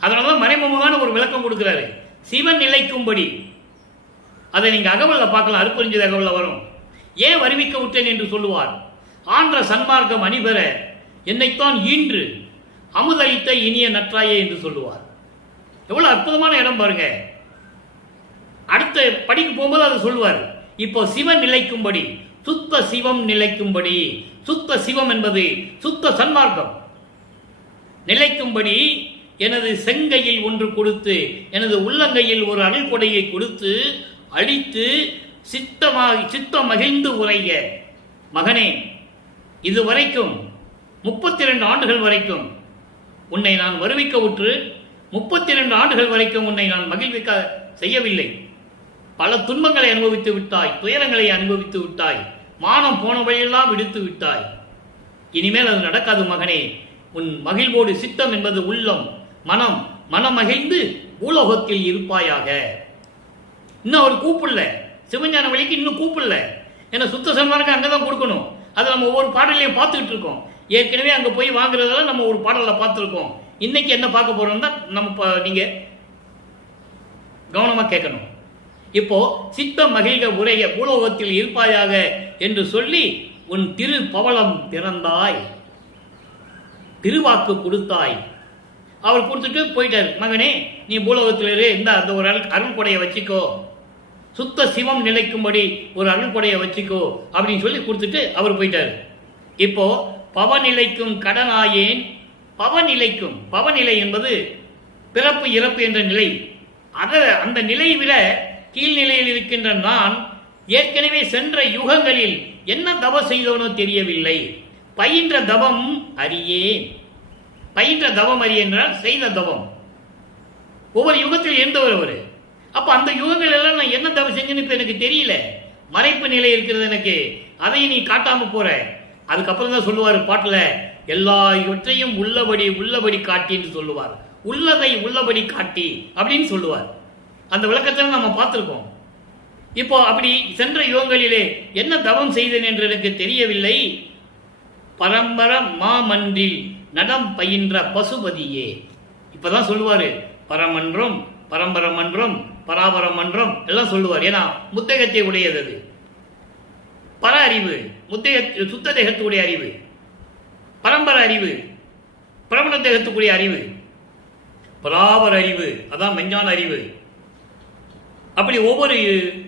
அதனாலதான் மறைமுகமான ஒரு விளக்கம் கொடுக்கிறாரு, சிவன் நிலைக்கும்படி. அதை நீங்க அகவல்ல பார்க்கலாம், அருப்பறிஞ்சது அகவல்ல வரும். ஏன் வருவிக்க விட்டேன் என்று சொல்லுவார். ஆன்ற சன்மார்க்கம் அணிபெற என்னைத்தான் ஈன்று அமுதளித்த இனிய நற்றாயே என்று சொல்லுவார். எவ்வளவு அற்புதமான இடம் பாருங்க. அடுத்த படிக்கு போகும்போது அதை சொல்லுவார். இப்போ சிவன் நிலைக்கும்படி, சுத்த சிவம் நிலைக்கும்படி. சுத்த சிவம் என்பது சுத்த சன்மார்க்கம் நிலைக்கும்படி எனது செங்கையில் ஒன்று கொடுத்து, எனது உள்ளங்கையில் ஒரு அருள் கொடையை கொடுத்து அழித்து சித்தம் மகிழ்ந்து உரைய, மகனே, இதுவரைக்கும் 32 ஆண்டுகள் வரைக்கும் உன்னை நான் வருவிக்க உற்று 32 ஆண்டுகள் வரைக்கும் உன்னை நான் மகிழ்விக்க செய்யவில்லை. பல துன்பங்களை அனுபவித்து விட்டாய், துயரங்களை அனுபவித்து விட்டாய், மானம் போன வழியெல்லாம் விடுத்து விட்டாய். இனிமேல் அது நடக்காது மகனே. உன் மகிழ்வோடு சித்தம் என்பது உள்ளம், மனம் மகிழ்ந்து பூலோகத்தில் இருப்பாயாக. இன்னும் அவர் கூப்பிடல, சிவஞான வழிக்கு இன்னும் கூப்பிடல. ஏன்னா சுத்த சன்மார்க்கம் அங்கதான் கொடுக்கணும். அதை நம்ம ஒவ்வொரு பாடலையும் பார்த்துக்கிட்டு இருக்கோம். ஏற்கனவே அங்க போய் வாங்குறதெல்லாம் நம்ம ஒரு பாடல பார்த்துருக்கோம். இன்னைக்கு என்ன பார்க்க போறோம் தான் நம்ம நீங்க கவனமா கேட்கணும். இப்போ சித்த மகிழ்க உரைய பூலோகத்தில் இருப்பாயாக என்று சொல்லி உன் திரு பவளம் திறந்தாய், திருவாக்கு கொடுத்தாய். அவர் கொடுத்துட்டு போயிட்டார். மகனே, நீ பூலோகத்தில் இரு, இந்த அந்த ஒரு அருள் கொடையை வச்சுக்கோ, சுத்த சிவம் நிலைக்கும்படி ஒரு அருள் கொடையை வச்சுக்கோ அப்படின்னு சொல்லி கொடுத்துட்டு அவர் போயிட்டார். இப்போ பவநிலைக்கும் கடனாயேன். பவநிலை என்பது பிறப்பு இறப்பு என்ற நிலை. அந்த நிலையை விட கீழ்நிலையில் இருக்கின்ற நான் ஏற்கனவே சென்ற யுகங்களில் என்ன தவம் செய்தோனோ தெரியவில்லை. பயின்ற தவம் அறியேன் என்றால் செய்த தவம். ஒவ்வொரு யுகத்தில் இருந்தவர் அவரு. அப்ப அந்த யுகங்கள் எல்லாம் நான் என்ன தவம் செஞ்சேன்னு இப்ப எனக்கு தெரியல. மறைப்பு நிலை இருக்கிறது எனக்கு. அதை நீ காட்டாம போற. அதுக்கப்புறம் தான் சொல்லுவார் பாட்டுல, எல்லா இவற்றையும் உள்ளபடி காட்டி என்று சொல்லுவார். உள்ளதை உள்ளபடி காட்டி அப்படின்னு சொல்லுவார். அந்த விளக்கத்தை நம்ம பார்த்திருக்கோம். இப்போ அப்படி சென்ற யுகங்களிலே என்ன தவம் செய்தேன் என்று எனக்கு தெரியவில்லை. பரம்பர மாமன்றில் நடம் பயின்ற பசுபதியே. இப்பதான் சொல்லுவாரு, பரமன்றம், பரம்பரமன்றம், பராபரமன்றம் எல்லாம் சொல்லுவார். ஏன்னா முத்தகத்தை உடையது அது. பர அறிவு, சுத்த தேகத்துடைய அறிவு, பரம்பர அறிவு, பிரமண தேகத்துக்குரிய அறிவு, பராபர அறிவு, அதான் மெஞ்ஞான அறிவு. அப்படி ஒவ்வொரு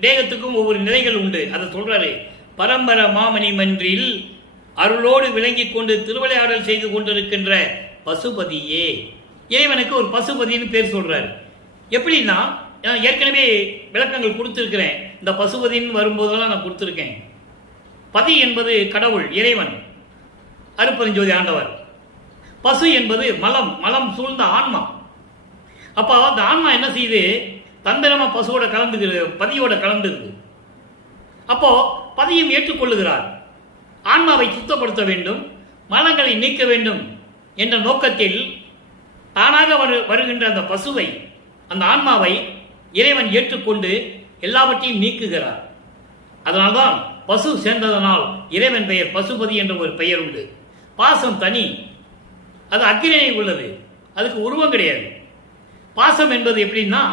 தேகத்துக்கும் ஒவ்வொரு நிலைகள் உண்டு. அதை சொல்றாரு. பரம்பர மாமணி மன்றில் அருளோடு விளங்கிக் கொண்டு திருவிளையாடல் செய்து கொண்டிருக்கின்ற பசுபதியே. இறைவனுக்கு ஒரு பசுபதினு பேர் சொல்றாரு. எப்படின்னா, ஏற்கனவே விளக்கங்கள் கொடுத்திருக்கிறேன். இந்த பசுபதினு வரும்போதெல்லாம் நான் கொடுத்திருக்கேன். பதி என்பது கடவுள், இறைவன், அருப்பெருஞ்சோதி ஆண்டவர். பசு என்பது மலம் சூழ்ந்த ஆன்மா. அப்போ அந்த ஆன்மா என்ன செய்யுது? தந்திரமா பசுவோட கலந்துக்கிறது, பதியோட கலந்துருக்கு. அப்போ பதியும் ஏற்றுக்கொள்ளுகிறார். ஆன்மாவை சுத்தப்படுத்த வேண்டும், மலங்களை நீக்க வேண்டும் என்ற நோக்கத்தில் தானாக வருகின்ற அந்த பசுவை, அந்த ஆன்மாவை இறைவன் ஏற்றுக்கொண்டு எல்லாவற்றையும் நீக்குகிறார். அதனால்தான் பசு சேர்ந்ததனால் இறைவன் பெயர் பசுபதி என்ற ஒரு பெயர் உண்டு. பாசம் தனி, அது அக்கிரனை உள்ளது, அதுக்கு உருவம் கிடையாது. பாசம் என்பது எப்படின்னா,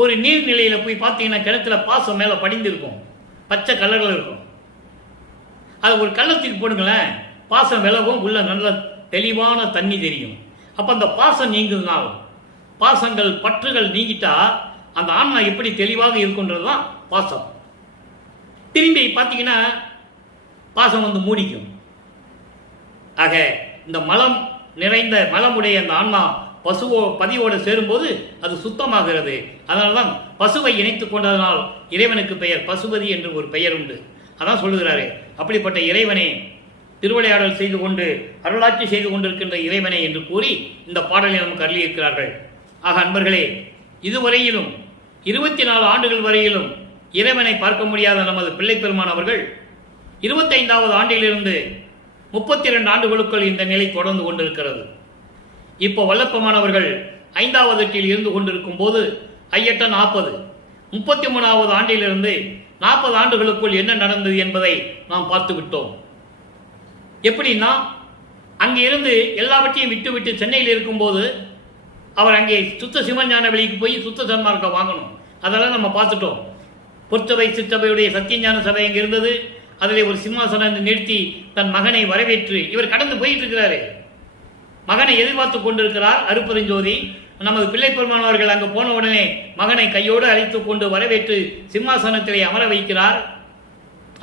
ஒரு நீர்நிலையில போய் பார்த்தீங்கன்னா கிணத்துல பாசம் மேல படிந்திருக்கும், பச்சை கலர்ல இருக்கும். அது ஒரு கள்ளத்துக்கு போடுங்களேன், பாசம் விலகும், உள்ள நல்ல தெளிவான தண்ணி தெரியும். அப்ப அந்த பாசம் நீங்குதுனால், பாசங்கள் பற்றுகள் நீங்கிட்டா அந்த ஆன்மா எப்படி தெளிவாக இருக்குன்றதுதான் பாசம். திரும்பி பார்த்தீங்கன்னா பாசம் வந்து மூடிக்கும். ஆக இந்த மலம் நிறைந்த மலமுடைய அந்த ஆன்மா பதியோடு சேரும்போது அது சுத்தமாகிறது. அதனால்தான் பசுவை இணைத்துக் கொண்டதனால் இறைவனுக்கு பெயர் பசுபதி என்று ஒரு பெயர் உண்டு. அதான் சொல்லுகிறாரு, அப்படிப்பட்ட இறைவனே, திருவிளையாடல் செய்து கொண்டு அருளாட்சி செய்து கொண்டிருக்கின்ற இறைவனே என்று கூறி இந்த பாடலை நமக்கு அருளியிருக்கிறார்கள். ஆக அன்பர்களே, இதுவரையிலும் 24 ஆண்டுகள் வரையிலும் இறைவனை பார்க்க முடியாத நமது பிள்ளை பெருமான் அவர்கள் 25வது ஆண்டிலிருந்து 32 ஆண்டுகளுக்குள் இந்த நிலை தொடர்ந்து கொண்டிருக்கிறது. இப்போ வல்லப்பமானவர்கள் 5வது எட்டில் இருந்து கொண்டிருக்கும் போது 40 33வது ஆண்டிலிருந்து 40 ஆண்டுகளுக்குள் என்ன நடந்தது என்பதை நாம் பார்த்து விட்டோம். எப்படின்னா, அங்கே இருந்து எல்லாவற்றையும் விட்டுவிட்டு சென்னையில் இருக்கும்போது அவர் அங்கே சுத்த சிவஞான வெளிக்கு போய் சுத்த சன்மார்க்கம் வாங்கணும். அதெல்லாம் நம்ம பார்த்துட்டோம். பொற்சபை சிற்றபையுடைய சத்தியஞான சபை அங்கே இருந்தது. அதில் ஒரு சிம்மாசனம் நிறுத்தி தன் மகனை வரவேற்று இவர் கடந்து போயிட்டு இருக்கிறாரு. மகனை எதிர்பார்த்து கொண்டிருக்கிறார் அருப்பெருஞ்சோதி. நமது பிள்ளை பெருமானவர்கள் அங்கு போன உடனே மகனை கையோடு அழைத்துக் கொண்டு வரவேற்று சிம்மாசனத்திலே அமர வைக்கிறார்.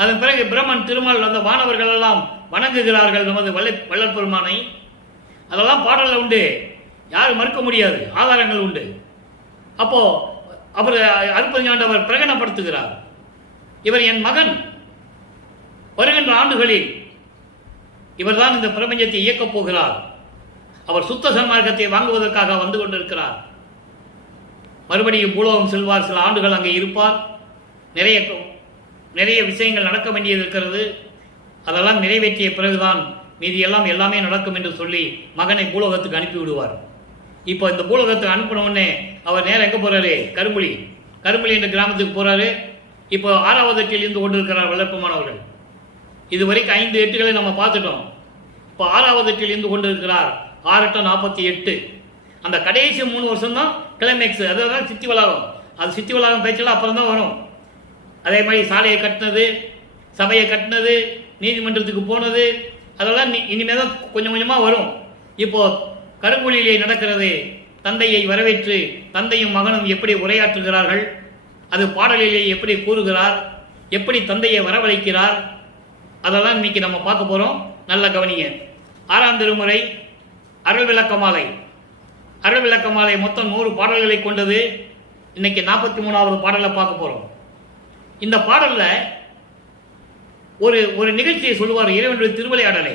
அதன் பிறகு பிரம்மன் திருமால் அந்த வானவர்கள் எல்லாம் வணங்குகிறார்கள் நமது வள்ளல் பெருமானை. அதெல்லாம் பாடல்கள் உண்டு, யாரும் மறுக்க முடியாது, ஆதாரங்கள் உண்டு. அப்போ அவர் அருப்பெருஞ்சாண்டவர் பிரகடனப்படுத்துகிறார், இவர் என் மகன், வருகின்ற ஆண்டுகளில் இவர்தான் இந்த பிரபஞ்சத்தை இயக்கப் போகிறார். அவர் சுத்த சன்மார்க்கத்தை வாங்குவதற்காக வந்து கொண்டிருக்கிறார். மறுபடியும் பூலோகம் செல்வார், சில ஆண்டுகள் அங்கே இருப்பார். நிறைய விஷயங்கள் நடக்க வேண்டியது இருக்கிறது. அதெல்லாம் நிறைவேற்றிய பிறகுதான் மீதி எல்லாமே நடக்கும் என்று சொல்லி மகனை பூலோகத்துக்கு அனுப்பி விடுவார். இப்போ இந்த பூலோகத்துக்கு அனுப்பின உடனே அவர் நேரம் எங்கே போறாரு? கரும்புலி என்ற கிராமத்துக்கு போறாரு. இப்போ 6வது எட்டில் இருந்து கொண்டிருக்கிறார் வல்லப்பமானவர்கள். இதுவரைக்கும் 5 எட்டுகளை நம்ம பார்த்துட்டோம். இப்போ 6வது எட்டில் இருந்து கொண்டிருக்கிறார். 6-48 அந்த கடைசி 3 வருஷம் தான் கிளைமேக்ஸ். அதான் சித்தி வளாகம். அது சித்தி வளாகம் பேச்செல்லாம் அப்புறம் தான் வரும். அதே மாதிரி சாலையை கட்டினது, சபையை கட்டினது, நீதிமன்றத்துக்கு போனது, அதெல்லாம் இனிமேல் தான் கொஞ்சம் கொஞ்சமாக வரும். இப்போ கருங்குழியிலே நடக்கிறது. தந்தையை வரவேற்று தந்தையும் மகனும் எப்படி உரையாற்றுகிறார்கள், அது பாடலிலே எப்படி கூறுகிறார், எப்படி தந்தையை வரவழைக்கிறார், அதெல்லாம் இன்னைக்கு நம்ம பார்க்க போகிறோம். நல்ல கவனிங்க. 6ஆம் திருமுறை அருள் விளக்கமாலை. அருள் விளக்கமாலை மொத்தம் 100 பாடல்களை கொண்டது. இன்னைக்கு 43வது பாடலை பார்க்க போகிறோம். இந்த பாடலில் ஒரு நிகழ்ச்சியை சொல்லுவார், இறைவனுடைய திருவிளையாடலை.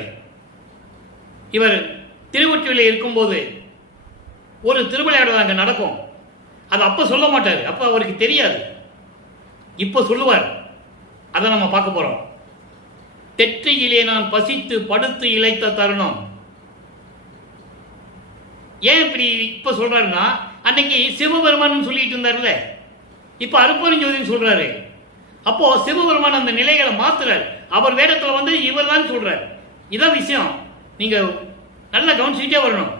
இவர் திருவொற்றியில் இருக்கும்போது ஒரு திருவிளையாடல் அங்கே நடக்கும். அது அப்போ சொல்ல மாட்டார், அப்போ அவருக்கு தெரியாது. இப்போ சொல்லுவார். அதை நம்ம பார்க்க போகிறோம். தெற்றையிலே நான் பசித்து படுத்து இழைத்த தருணம். ஏன் இப்படி இப்போ சொல்றாருன்னா, அன்னைக்கு சிவபெருமான் சொல்லிட்டு இருந்தார்ல, இப்போ அருப்பெருஞ்சோதின்னு சொல்றாரு. அப்போ சிவபெருமான் அந்த நிலைகளை மாத்துறார். அவர் வேடத்தில் வந்து இவர் தான் சொல்றார். இதான் விஷயம், நீங்க நல்லா கவனிச்சுட்டே வரணும்.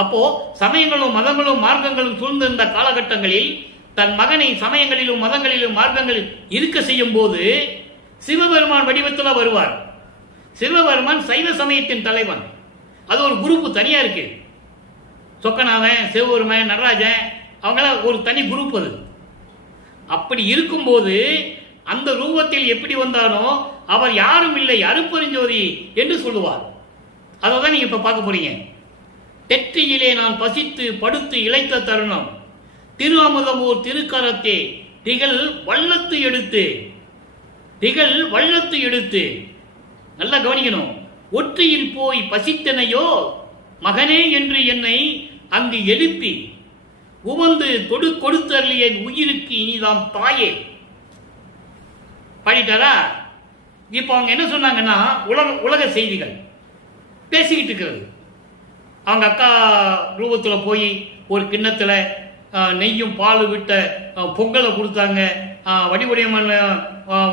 அப்போ சமயங்களும் மதங்களும் மார்க்கங்களும் சூழ்ந்திருந்த காலகட்டங்களில் தன் மகனை சமயங்களிலும் மதங்களிலும் மார்க்கங்களில் இருக்க செய்யும் போது சிவபெருமான் வடிவத்தில் வருவார். சிவபெருமான் சைவ சமயத்தின் தலைவன். அது ஒரு குரூப் தனியா இருக்கு. சொக்கநாதன், சிவபெருமான், நடராஜன், அவங்களாம் ஒரு தனி குரூப். அது அப்படி இருக்கும்போது அந்த ரூபத்தில் எப்படி வந்தானோ அவர் யாரும் இல்லை, அருப்பெருஞ்சோதி என்று சொல்லுவார். அதை தான் நீங்க இப்ப பார்க்க போறீங்க. தெற்றியிலே நான் பசித்து படுத்து இழைத்த தருணம், திரு அமுதமூர் திருக்கரத்தே திகழ் வள்ளத்து எடுத்து. நல்லா கவனிக்கணும். ஒற்றியில் போய் பசித்தனையோ மகனே என்று என்னை அங்கு எழுப்பி உவந்து கொடுத்தருளிய உயிருக்கு இனிதாம் தாயே. பாடிட்டாரா? இப்போ அவங்க என்ன சொன்னாங்கன்னா, உலக செய்திகள் பேசிக்கிட்டு இருக்கிறது. அவங்க அக்கா ரூபத்தில் போய் ஒரு கிண்ணத்தில் நெய்யும் பால் விட்ட பொங்கலை கொடுத்தாங்க, வடிவுடையமான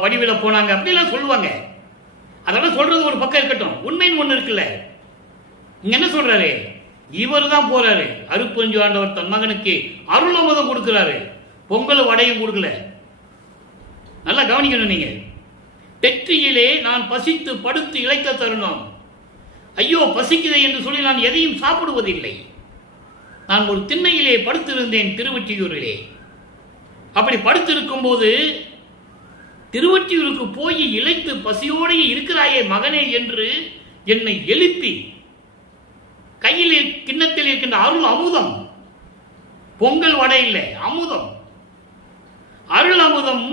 வடிவில் போனாங்க, அப்படிலாம் சொல்லுவாங்க. அதெல்லாம் சொல்றது ஒரு பக்கம் இருக்கட்டும், உண்மைன்னு ஒன்று இருக்குல்ல. இங்க என்ன சொல்றாரு? இவர் தான் போறாரு. அருப்பெருஞ்சு ஆண்டவர் தன் மகனுக்கு அருள் அமுதம் கொடுக்கிறாரு, பொங்கல் வடையும் கொடுக்கல. நல்லா கவனிக்கணும் நீங்க. தெற்றியிலே நான் பசித்து படுத்து இழைத்த தருணம். ஐயோ பசிக்குதை என்று சொல்லி நான் எதையும் சாப்பிடுவதில்லை. நான் ஒரு திண்ணையிலே படுத்திருந்தேன் திருவொற்றியூரிலே. அப்படி படுத்திருக்கும் போது திருவொற்றியூருக்கு போய் இழைத்து பசியோடைய இருக்கிறாயே மகனே என்று என்னை எழுப்பி கையில் கிண்ணத்தில் இருக்கின்ற அருள் அமுதம், பொங்கல் வடை இல்லை, அமுதம். அருள் அமுதம்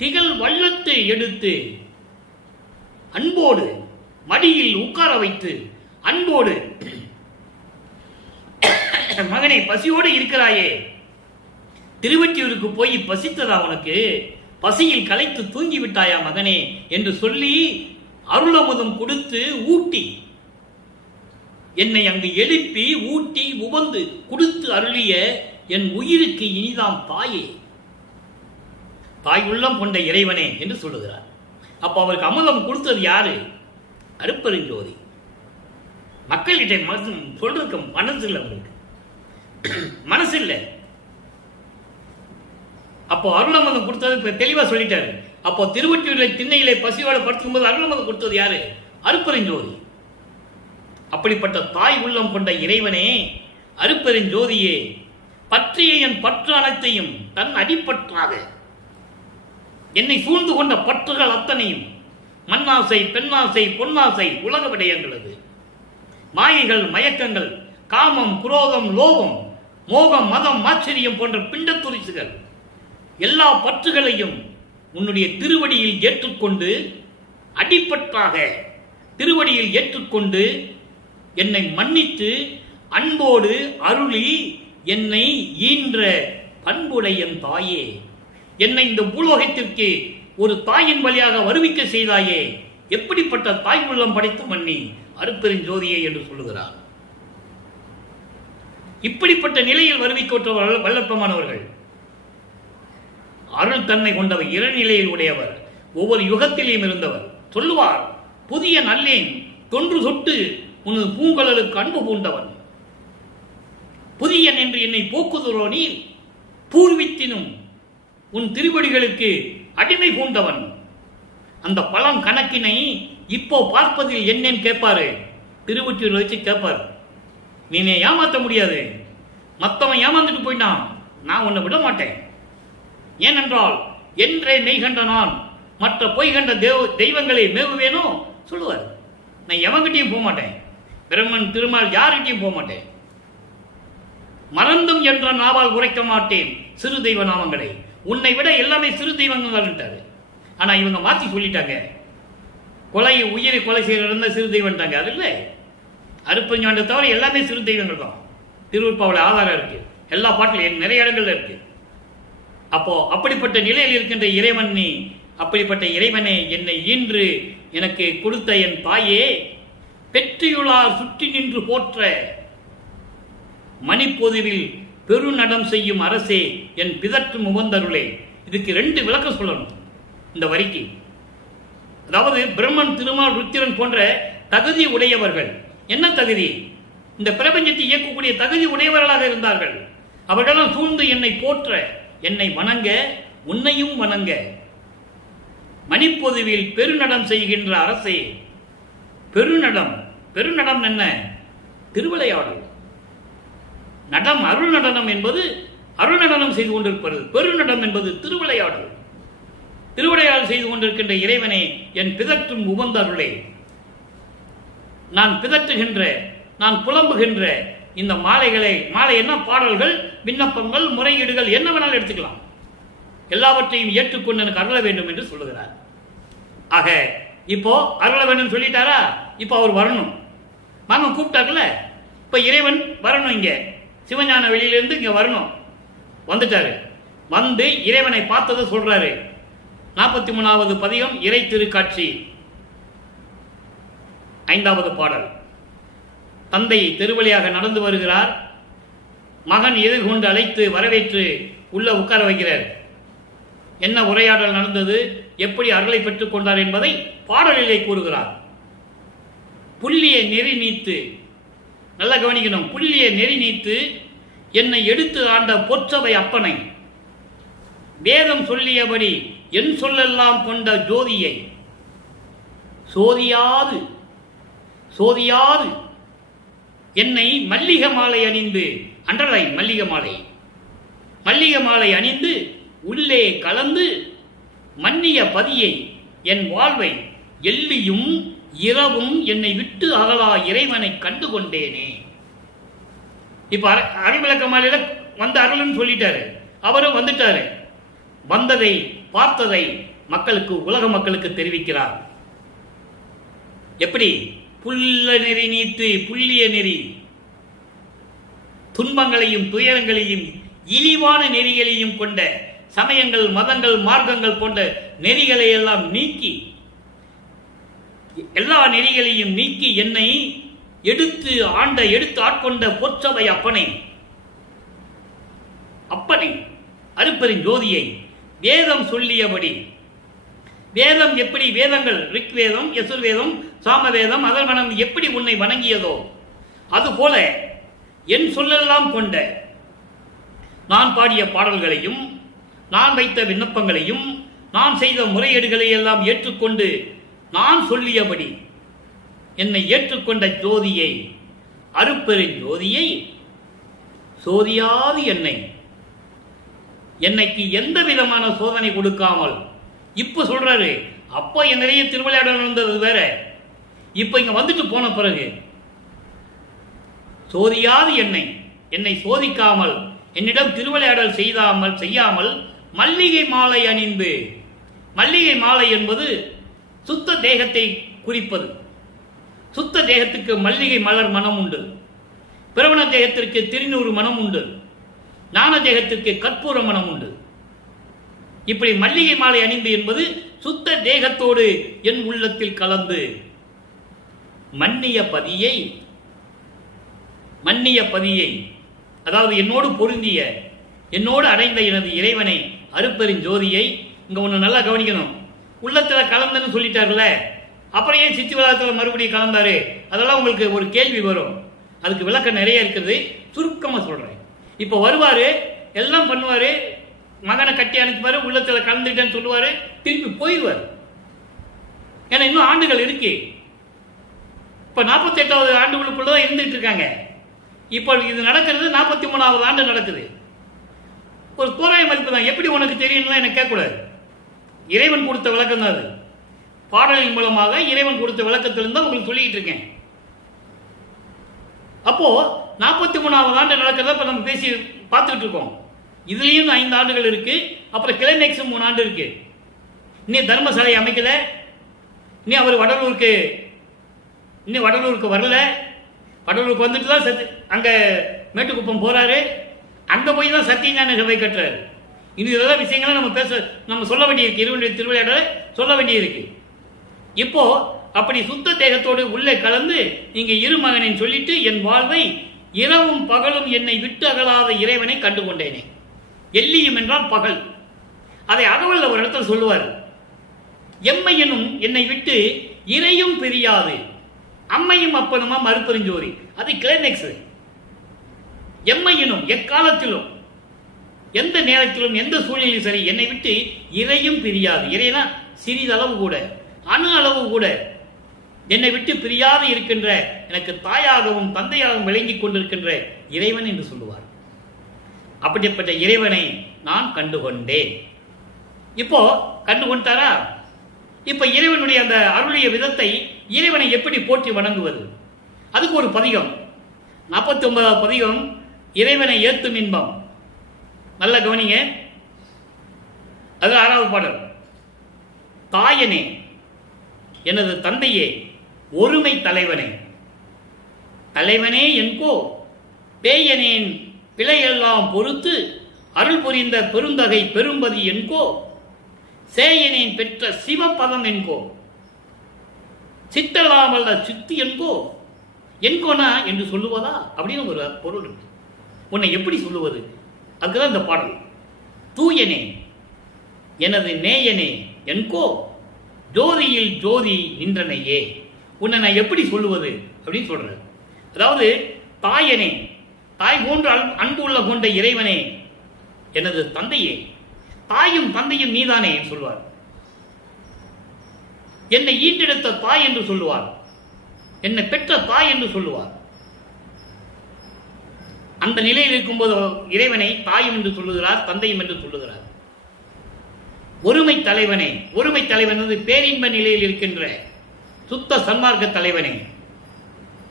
திகழ் வள்ளத்தை எடுத்து அன்போடு மடியில் உட்கார வைத்து அன்போடு, மகனே பசியோடு இருக்கிறாயே, திருவொற்றியூருக்கு போய் பசித்ததா உனக்கு, பசியில் களைத்து தூங்கி விட்டாயா மகனே என்று சொல்லி அருள் அமுதம் கொடுத்து ஊட்டி, என்னை அங்கு எழுப்பி ஊட்டி உவந்து கொடுத்து அருளிய என் உயிருக்கு இனிதாம் தாயே, தாய் உள்ளம் கொண்ட இறைவனே என்று சொல்லுகிறார். அப்போ அவருக்கு அமுதம் கொடுத்தது யாரு? அருட்பெருஞ்சோதி. மக்கள்கிட்ட சொல்றதுக்கு மனசு இல்லை, அவங்களுக்கு மனசு இல்லை. அப்போ அருளமதம் கொடுத்தது தெளிவா சொல்லிட்டாரு. அப்போ திருவொற்றியூரிலே திண்ணையிலே பசியோட படுத்துக்கும் போது அருளமதம் கொடுத்தது யாரு? அருட்பெருஞ்சோதி. அப்படிப்பட்ட தாய் உள்ளம் கொண்ட இறைவனே, அருட்பெருஞ்சோதியே, பற்றிய என் பற்று அனைத்தையும் தன் அடிப்பற்றாக என்னை சூழ்ந்து கொண்ட பற்றுகள் அத்தனையும், மண்ணாசை, பெண்ணாசை, பொன்னாசை, உலக விடயங்களது, மாயைகள், மயக்கங்கள், காமம், குரோதம், லோகம், மோகம், மதம், ஆச்சரியம் போன்ற பிண்டத்துரிசுகள், எல்லா பற்றுகளையும் உன்னுடைய திருவடியில் ஏற்றுக்கொண்டு, அடிப்பற்றாக திருவடியில் ஏற்றுக்கொண்டு என்னை மன்னித்து அன்போடு அருளி என்னை ஈன்ற பண்புடைய என் தாயே, என்னை இந்த பூலோகத்திற்கு ஒரு தாயின் வழியாக வருவிக்க செய்தாயே, எப்படிப்பட்ட தாய் உள்ளம் படைத்த மன்னி அருட்பெருஞ்சோதியே என்று சொல்லுகிறார். இப்படிப்பட்ட நிலையில் வருவிக்கொற்ற வல்லற்பமானவர்கள், அருள் தன்மை கொண்டவர், இறைநிலையில் உடையவர், ஒவ்வொரு யுகத்திலேயும் இருந்தவர். சொல்லுவார், புதிய நல்லேன் தொன்று தொட்டு உனது பூங்கலலுக்கு அன்பு பூண்டவன், புதியன் என்று என்னை போக்குதுரோ நீ, பூர்வித்தினும் உன் திருவடிகளுக்கு அடிமை பூண்டவன். அந்த பழம் கணக்கினை இப்போ பார்ப்பதில் என்னன்னு கேட்பாரு, திருவொற்றியூர் வச்சு கேட்பார். நீனே ஏமாற்ற முடியாது, மற்றவன் ஏமாந்துட்டு போயிட்டான், நான் உன்னை விட மாட்டேன். ஏனென்றால் என்றே மெய் கண்ட நான் மற்ற பொய் கண்ட தெய்வங்களை மேவுவேனோ சொல்லுவார். நான் எவங்கிட்டையும் போக மாட்டேன், பிரம்மன் திருமால் யார்கிட்டையும் போக மாட்டேன், மறந்தும் என்ற நாவால் உரைக்க மாட்டேன் சிறு தெய்வ நாமங்களை, உன்னை விட எல்லாமே சிறு தெய்வங்கள்ட்டாரு. ஆனா இவங்க மாற்றி சொல்லிட்டாங்க, கொலை உயிரை கொலை செய்யற சிறு தெய்வம்ட்டாங்க. அது இல்லை, அருட்பெருஞ்சாண்டை தவிர எல்லாமே சிறு தெய்வங்கள் தான். திருவருட்பாவில் ஆதாரம் இருக்கு, எல்லா பாட்டிலும் நிறைய இடங்கள்ல இருக்கு. அப்போ அப்படிப்பட்ட நிலையில் இருக்கின்ற இறைவன் நீ, அப்படிப்பட்ட இறைவனே, என்னை ஈன்று எனக்கு கொடுத்த என் தாயே, பெற்றியுளார் சுற்றி நின்று போற்ற மணிப்பொதுவில் பெருநடம் செய்யும் அரசே, என் பிதற்றும் உவந்தருளே. இதுக்கு 2 விளக்கம் சொல்லணும் இந்த வரிக்கு. அதாவது பிரம்மன், திருமால், ருத்திரன் போன்ற தகுதி உடையவர்கள். என்ன தகுதி? இந்த பிரபஞ்சத்தை இயக்கக்கூடிய தகுதி உடையவர்களாக இருந்தார்கள். அவர்களும் சூழ்ந்து என்னை போற்ற, என்னை வணங்க, உன்னையும் வணங்க. மணிப்பொதுவில் பெருநடம் செய்கின்ற அரசே, பெருநடம், பெருநடம் என்ன? திருவிளையாடல் நடம். அருள் நடனம் என்பது அருள் நடனம் செய்து கொண்டிருப்பது, பெருநடம் என்பது திருவிளையாடல். திருவிளையாடல் செய்து கொண்டிருக்கின்ற இறைவனே, என் பிதற்றும் உவந்த அருளே, நான் பிதற்றுகின்ற, நான் புலம்புகின்ற இந்த மாலைகளை, மாலை என்ன? பாடல்கள், விண்ணப்பங்கள், முறையீடுகள், என்ன வேணாலும் எடுத்துக்கலாம், எல்லாவற்றையும் ஏற்றுக்கொண்டு எனக்கு அருள வேண்டும் என்று சொல்லுகிறார். ஆக இப்போ அருள வேண்டும் சொல்லிட்டாரா? இப்போ அவர் வரணும். வாங்க கூப்பிட்டார்ல, இப்போ இறைவன் வரணும், இங்க சிவஞான வெளியிலிருந்து இங்க வரணும். வந்துட்டாரு. வந்து இறைவனை பார்த்ததை சொல்றாரு. 43வது பதிகம், இறை திருக்காட்சி, 5வது பாடல். தந்தை தெருவழியாக நடந்து வருகிறார். மகன் எதிர்கொண்டு அழைத்து வரவேற்று உள்ள உட்கார வைக்கிறார். என்ன உரையாடல் நடந்தது, எப்படி அருளை பெற்றுக் கொண்டார் என்பதை பாடலிலே கூறுகிறார். புள்ளிய நெறி நீத்து, நல்லா கவனிக்கணும், புள்ளிய நெறி நீத்து என்னை எடுத்து ஆண்ட பொற்சபை அப்பனை, வேதம் சொல்லியபடி என் சொல்லெல்லாம் கொண்ட ஜோதியை, சோதியாது சோதியாது என்னை மல்லிகை மாலை அணிந்து, அன்றரை மல்லிகை மாலை, மல்லிகை மாலை அணிந்து உள்ளே கலந்து மன்னிய பதியை, என் வாழ்வை எல்லியும் இரவும் என்னை விட்டு அகலா இறைவனை கண்டு கொண்டேனே. இப்ப அருள்விளக்க மாலையில வந்த அருள்னு சொல்லிட்டாரு, அவரும் வந்துட்டாரு. வந்ததை பார்த்ததை மக்களுக்கு, உலக மக்களுக்கு தெரிவிக்கிறார். எப்படி? புல்ல நெறி நீத்து புள்ளிய நெறி, துன்பங்களையும் துயரங்களையும் இழிவான நெறிகளையும் கொண்ட சமயங்கள், மதங்கள், மார்க்கங்கள் போன்ற நெறிகளை எல்லாம் நீக்கி, எல்லா நெறிகளையும் நீக்கி என்னை எடுத்து ஆட்கொண்ட பொற்சபை அப்பனை அருட்பெருஞ்சோதியை வேதம் சொல்லியபடி, வேதம் எப்படி, வேதங்கள் ரிக்வேதம், யசுர்வேதம், சாமவேதம், அதர்வனம் எப்படி உன்னை வணங்கியதோ அதுபோல என் சொல்லெல்லாம் கொண்ட நான் பாடிய பாடல்களையும், நான் வைத்த விண்ணப்பங்களையும், நான் செய்த முறையீடுகளை எல்லாம் ஏற்றுக்கொண்டு நான் சொல்லியபடி என்னை ஏற்றுக்கொண்ட ஜோதியை, அருட்பெருஞ்சோதியை, சோதியாது என்னைக்கு எந்த விதமான சோதனை கொடுக்காமல், இப்ப சொல்றாரு, அப்ப என் நிறைய திருவிளையாடல் இருந்தது வேற, இப்ப இங்க வந்துட்டு போன பிறகு சோதியாது என்னை சோதிக்காமல், என்னிடம் திருவிளையாடல் செய்யாமல் மல்லிகை மாலை அணிந்து, மல்லிகை மாலை என்பது சுத்த தேகத்தை குறிப்பது. சுத்த தேகத்துக்கு மல்லிகை மலர் மனம் உண்டு, பிரவண தேகத்திற்கு திருநூறு மனம் உண்டு, ஞான தேகத்திற்கு கற்பூர மனம் உண்டு. இப்படி மல்லிகை மாலை அணிந்து என்பது சுத்த தேகத்தோடு என் உள்ளத்தில் கலந்து மன்னிய பதியை, அதாவது என்னோடு பொருந்திய, என்னோடு அடைந்த எனது இறைவனை, அருட்பெருஞ்சோதியை. இங்க ஒண்ணு நல்லா கவனிக்கணும், உள்ளத்துல கலந்துன்னு சொல்லிட்டாருல, அப்புறம் ஏன் சித்தி விழாத்தில் மறுபடியும் கலந்தாரு? அதெல்லாம் உங்களுக்கு ஒரு கேள்வி வரும், அதுக்கு விளக்கம் நிறைய இருக்குது, சுருக்கமா சொல்றேன். இப்ப வருவாரு, எல்லாம் பண்ணுவாரு, மகனை கட்டி அனுப்புவாரு, உள்ளத்துல கலந்துட்டேன்னு சொல்லுவாரு, திருப்பி போயிடுவார். ஏன்னா இன்னும் ஆண்டுகள் இருக்கு. இப்ப 48வது ஆண்டுகளுக்குள்ளதான் இருந்துட்டு இருக்காங்க. இப்போ இது நடக்கிறது 43வது ஆண்டு நடக்குது. ஒரு தோராய மதிப்பு தான். எப்படி உனக்கு தெரியும்லாம் எனக்கு கேட்கக்கூடாது. இறைவன் கொடுத்த விளக்கம் தான் அது. பாடலின் மூலமாக இறைவன் கொடுத்த விளக்கத்திலிருந்து தான் உங்களுக்கு சொல்லிட்டு இருக்கேன். அப்போ 43வது ஆண்டு நடக்கிறத இப்ப நம்ம பேசி பார்த்துட்டு இருக்கோம். இதுலயும் 5 ஆண்டுகள் இருக்கு. அப்புறம் கிளைமேக்ஸ் 3 ஆண்டு இருக்கு. இன்னும் தர்மசாலை அமைக்கல, இன்னும் அவர் வடலூருக்கு வரல. வடலூருக்கு வந்துட்டு தான் அங்க மேட்டுக்குப்பம் போறாரு. அங்க போய் தான் சத்தியஞான சபை கட்டுறாரு. இதெல்லாம் விஷயங்களை நம்ம சொல்ல வேண்டியிருக்கு. இறைவனுடைய திருவிளையாடலை சொல்ல வேண்டியிருக்கு. இப்போ அப்படி சுத்த தேகத்தோடு உள்ளே கலந்து நீங்க இருமகனின் சொல்லிட்டு, என் வாழ்வை இரவும் பகலும் என்னை விட்டு அகலாத இறைவனை கண்டு கொண்டேனே. எல்லியும் என்றால் பகல். அதை அகவல் ஒரு இடத்துல சொல்லுவார். எம்மையனும் என்னை விட்டு இறையும் பிரியாது, அம்மையும் அப்பனுமா மறுபெருஞ்சோதி. அது கிளைமேக்ஸ். எம்மையனும் எக்காலத்திலும், எந்த நேரத்திலும், எந்த சூழ்நிலையும் சரி, என்னை விட்டு இறையும் பிரியாது. இறைனா சிறிதளவு கூட, அணு அளவு கூட என்னை விட்டு பிரியாது இருக்கின்ற, எனக்கு தாயாகவும் தந்தையாகவும் விளங்கிக் கொண்டிருக்கின்ற இறைவன் என்று சொல்லுவார். அப்படிப்பட்ட இறைவனை நான் கண்டுகொண்டேன். இப்போ கண்டுகொண்டாரா? இப்ப இறைவனுடைய அந்த அருளிய விதத்தை, இறைவனை எப்படி போற்றி வணங்குவது, அதுக்கு ஒரு பதிகம். 49வது பதிகம், இறைவனை ஏத்தும் இன்பம். நல்ல கவனிங்க. அது 6வது பாடல். தாயனே, எனது தந்தையே, ஒருமை தலைவனே, தலைவனே என்கோ, பேயனேன் பிழையெல்லாம் பொறுத்து அருள் புரிந்த பெருந்தகை பெரும்பதி என்கோ, சேயனேன் பெற்ற சிவபதம் என்கோ, சித்தலாமல்ல சித்து என்கோ. என்கோனா என்று சொல்லுவதா அப்படின்னு ஒரு பொருள் இருக்கு. உன்னை எப்படி சொல்லுவது? அதுதான் இந்த பாடல். தூயனே, எனது நேயனே என்கோ, ஜோதியில் ஜோதி நின்றனையே. உன்னை நான் எப்படி சொல்லுவது அப்படின்னு சொல்றேன். அதாவது தாயனே, தாய் போன்ற அன்பு உள்ள கொண்ட இறைவனே, எனது தந்தையே, தாயும் தந்தையும் நீதானே சொல்வார். என்னை ஈண்டெடுத்த தாய் என்று சொல்லுவார், என்னை பெற்ற தாய் என்று சொல்லுவார். அந்த நிலையில் இருக்கும்போது இறைவனை தாயும் என்று சொல்லுகிறார், தந்தையும் என்று சொல்லுகிறார். ஒருமை தலைவனே, ஒருமை தலைவன் பேரின்ப நிலையில் இருக்கின்ற சுத்த சன்மார்க்க தலைவனே,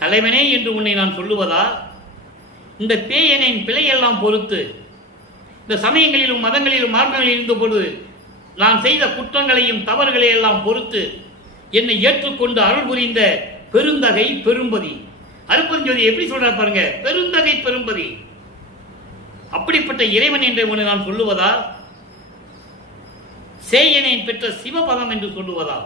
தலைவனே என்று உன்னை நான் சொல்லுவதா? இந்த பேயனின் பிழையெல்லாம் பொறுத்து, இந்த சமயங்களிலும் மதங்களிலும் மார்க்கங்களில் இருந்த பொழுது நான் செய்த குற்றங்களையும் தவறுகளையும் எல்லாம் பொறுத்து என்னை ஏற்றுக்கொண்டு அருள் புரிந்த பெருந்தகை பெரும்பதி. அருப்பெருஞ்சோதி எப்படி சொல்றார் பாருங்க, பெருந்தகை பெரும்பதி. அப்படிப்பட்ட இறைவன் என்று ஒன்று நான் சொல்லுவதா, சேயனை பெற்ற சிவபதம் என்று சொல்லுவதா?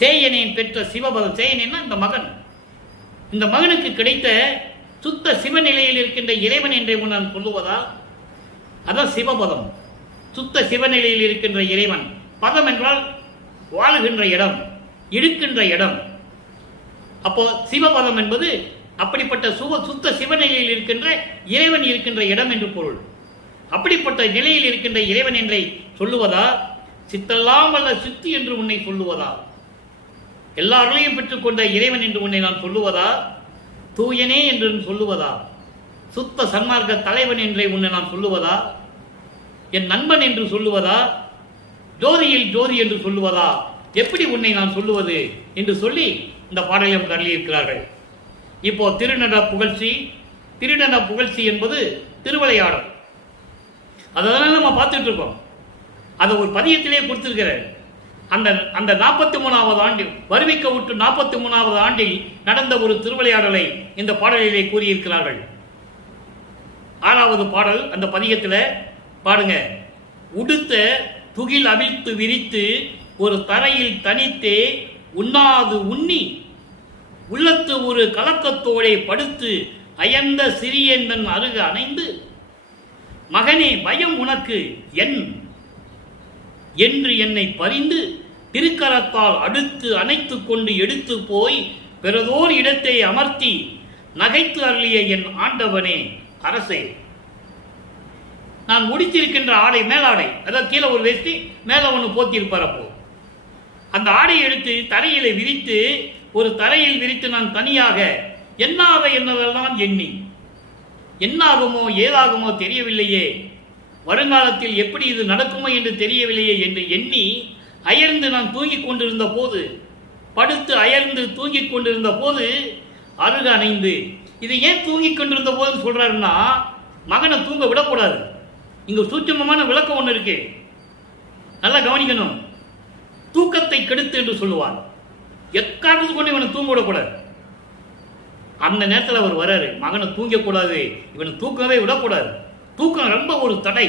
சேயனை பெற்ற சிவபதம், சேயனா இந்த மகன், இந்த மகனுக்கு கிடைத்த சுத்த சிவநிலையில் இருக்கின்ற இறைவன் என்று நான் சொல்லுவதா? அதான் சிவபதம், சுத்த சிவநிலையில் இருக்கின்ற இறைவன். பதம் என்றால் வாழுகின்ற இடம், இருக்கின்ற இடம். அப்போ சிவபதம் என்பது அப்படிப்பட்ட சுத்த சிவநிலையில் இருக்கின்ற இறைவன் இருக்கின்ற இடம் என்று பொருள். அப்படிப்பட்ட நிலையில் இருக்கின்ற இறைவன் என்றை சொல்லுவதா, சித்தெல்லாம் வல்ல சித்து என்று உன்னை சொல்லுவதா, எல்லாரையும் பெற்றுக்கொண்ட இறைவன் என்று உன்னை நான் சொல்லுவதா, தூயனே என்று சொல்லுவதா, சுத்த சன்மார்க்க தலைவன் என்றை உன்னை நான் சொல்லுவதா, என் நண்பன் என்று சொல்லுவதா, ஜோதியில் ஜோதி என்று சொல்லுவதா, எப்படி உன்னை நான் சொல்லுவது என்று சொல்லி இந்த பாடலையும் கருளியிருக்கிறார்கள். இப்போ திருநட புகழ்ச்சி, திருநட புகழ்ச்சி என்பது திருவிளையாடல். அதனால நம்ம பார்த்துட்டு இருக்கோம். அதை ஒரு பதியத்திலே கொடுத்திருக்கிறார். அந்த 43வது ஆண்டில், வருவிக்க விட்டு 43வது ஆண்டில் நடந்த ஒரு திருவிளையாடலை இந்த பாடலிலே கூறியிருக்கிறார்கள். 6வது பாடல் அந்த பதியத்தில் பாடுங்க. உடுத்த துகில் அவிழ்த்து விரித்து ஒரு தரையில் தனித்தே உண்ணாது உண்ணி உள்ளத்து ஒரு கலக்கத்தோடே படுத்து அயர்ந்த சிறியன் அருக அணைந்து மகனே பயம் உனக்கு என் என்று என்னை பறிந்து திருக்கரத்தால் அடுத்து அணைத்து கொண்டு எடுத்து போய் பிறதோர் இடத்தை அமர்த்தி நகைத்து அருளிய என் ஆண்டவனே அரசே. நான் முடித்திருக்கின்ற ஆடை, மேலாடை, அதாவது கீழே ஒரு வேஷ்டி மேலே ஒன்று போத்தியிருப்பார். அப்போ அந்த ஆடையை எடுத்து தரையில விரித்து, ஒரு தரையில் விரித்து நான் தனியாக என்னாக என்னதெல்லாம் எண்ணி, என்னாகுமோ ஏதாகுமோ தெரியவில்லையே, வருங்காலத்தில் எப்படி இது நடக்குமோ என்று தெரியவில்லையே என்று எண்ணி அயர்ந்து நான் தூங்கிக் கொண்டிருந்த போது, படுத்து அயர்ந்து தூங்கிக் கொண்டிருந்த போது அருக அணைந்து. இது ஏன் தூங்கிக் கொண்டிருந்த போது சொல்றாருன்னா, மகனை தூங்க விடக்கூடாது. இங்க சூட்சமமான விளக்கம் ஒன்று இருக்கு, நல்லா கவனிக்கணும். தூக்கத்தை கெடுத்து என்று சொல்லுவார். எக்காரணத்து கொண்டு இவனை தூங்க விடக்கூடாது. அந்த நேரத்தில் அவர் வராரு, மகனை தூங்கக்கூடாது, இவனை தூக்கவே விடக்கூடாது. தூக்கம் ரொம்ப ஒரு தடை.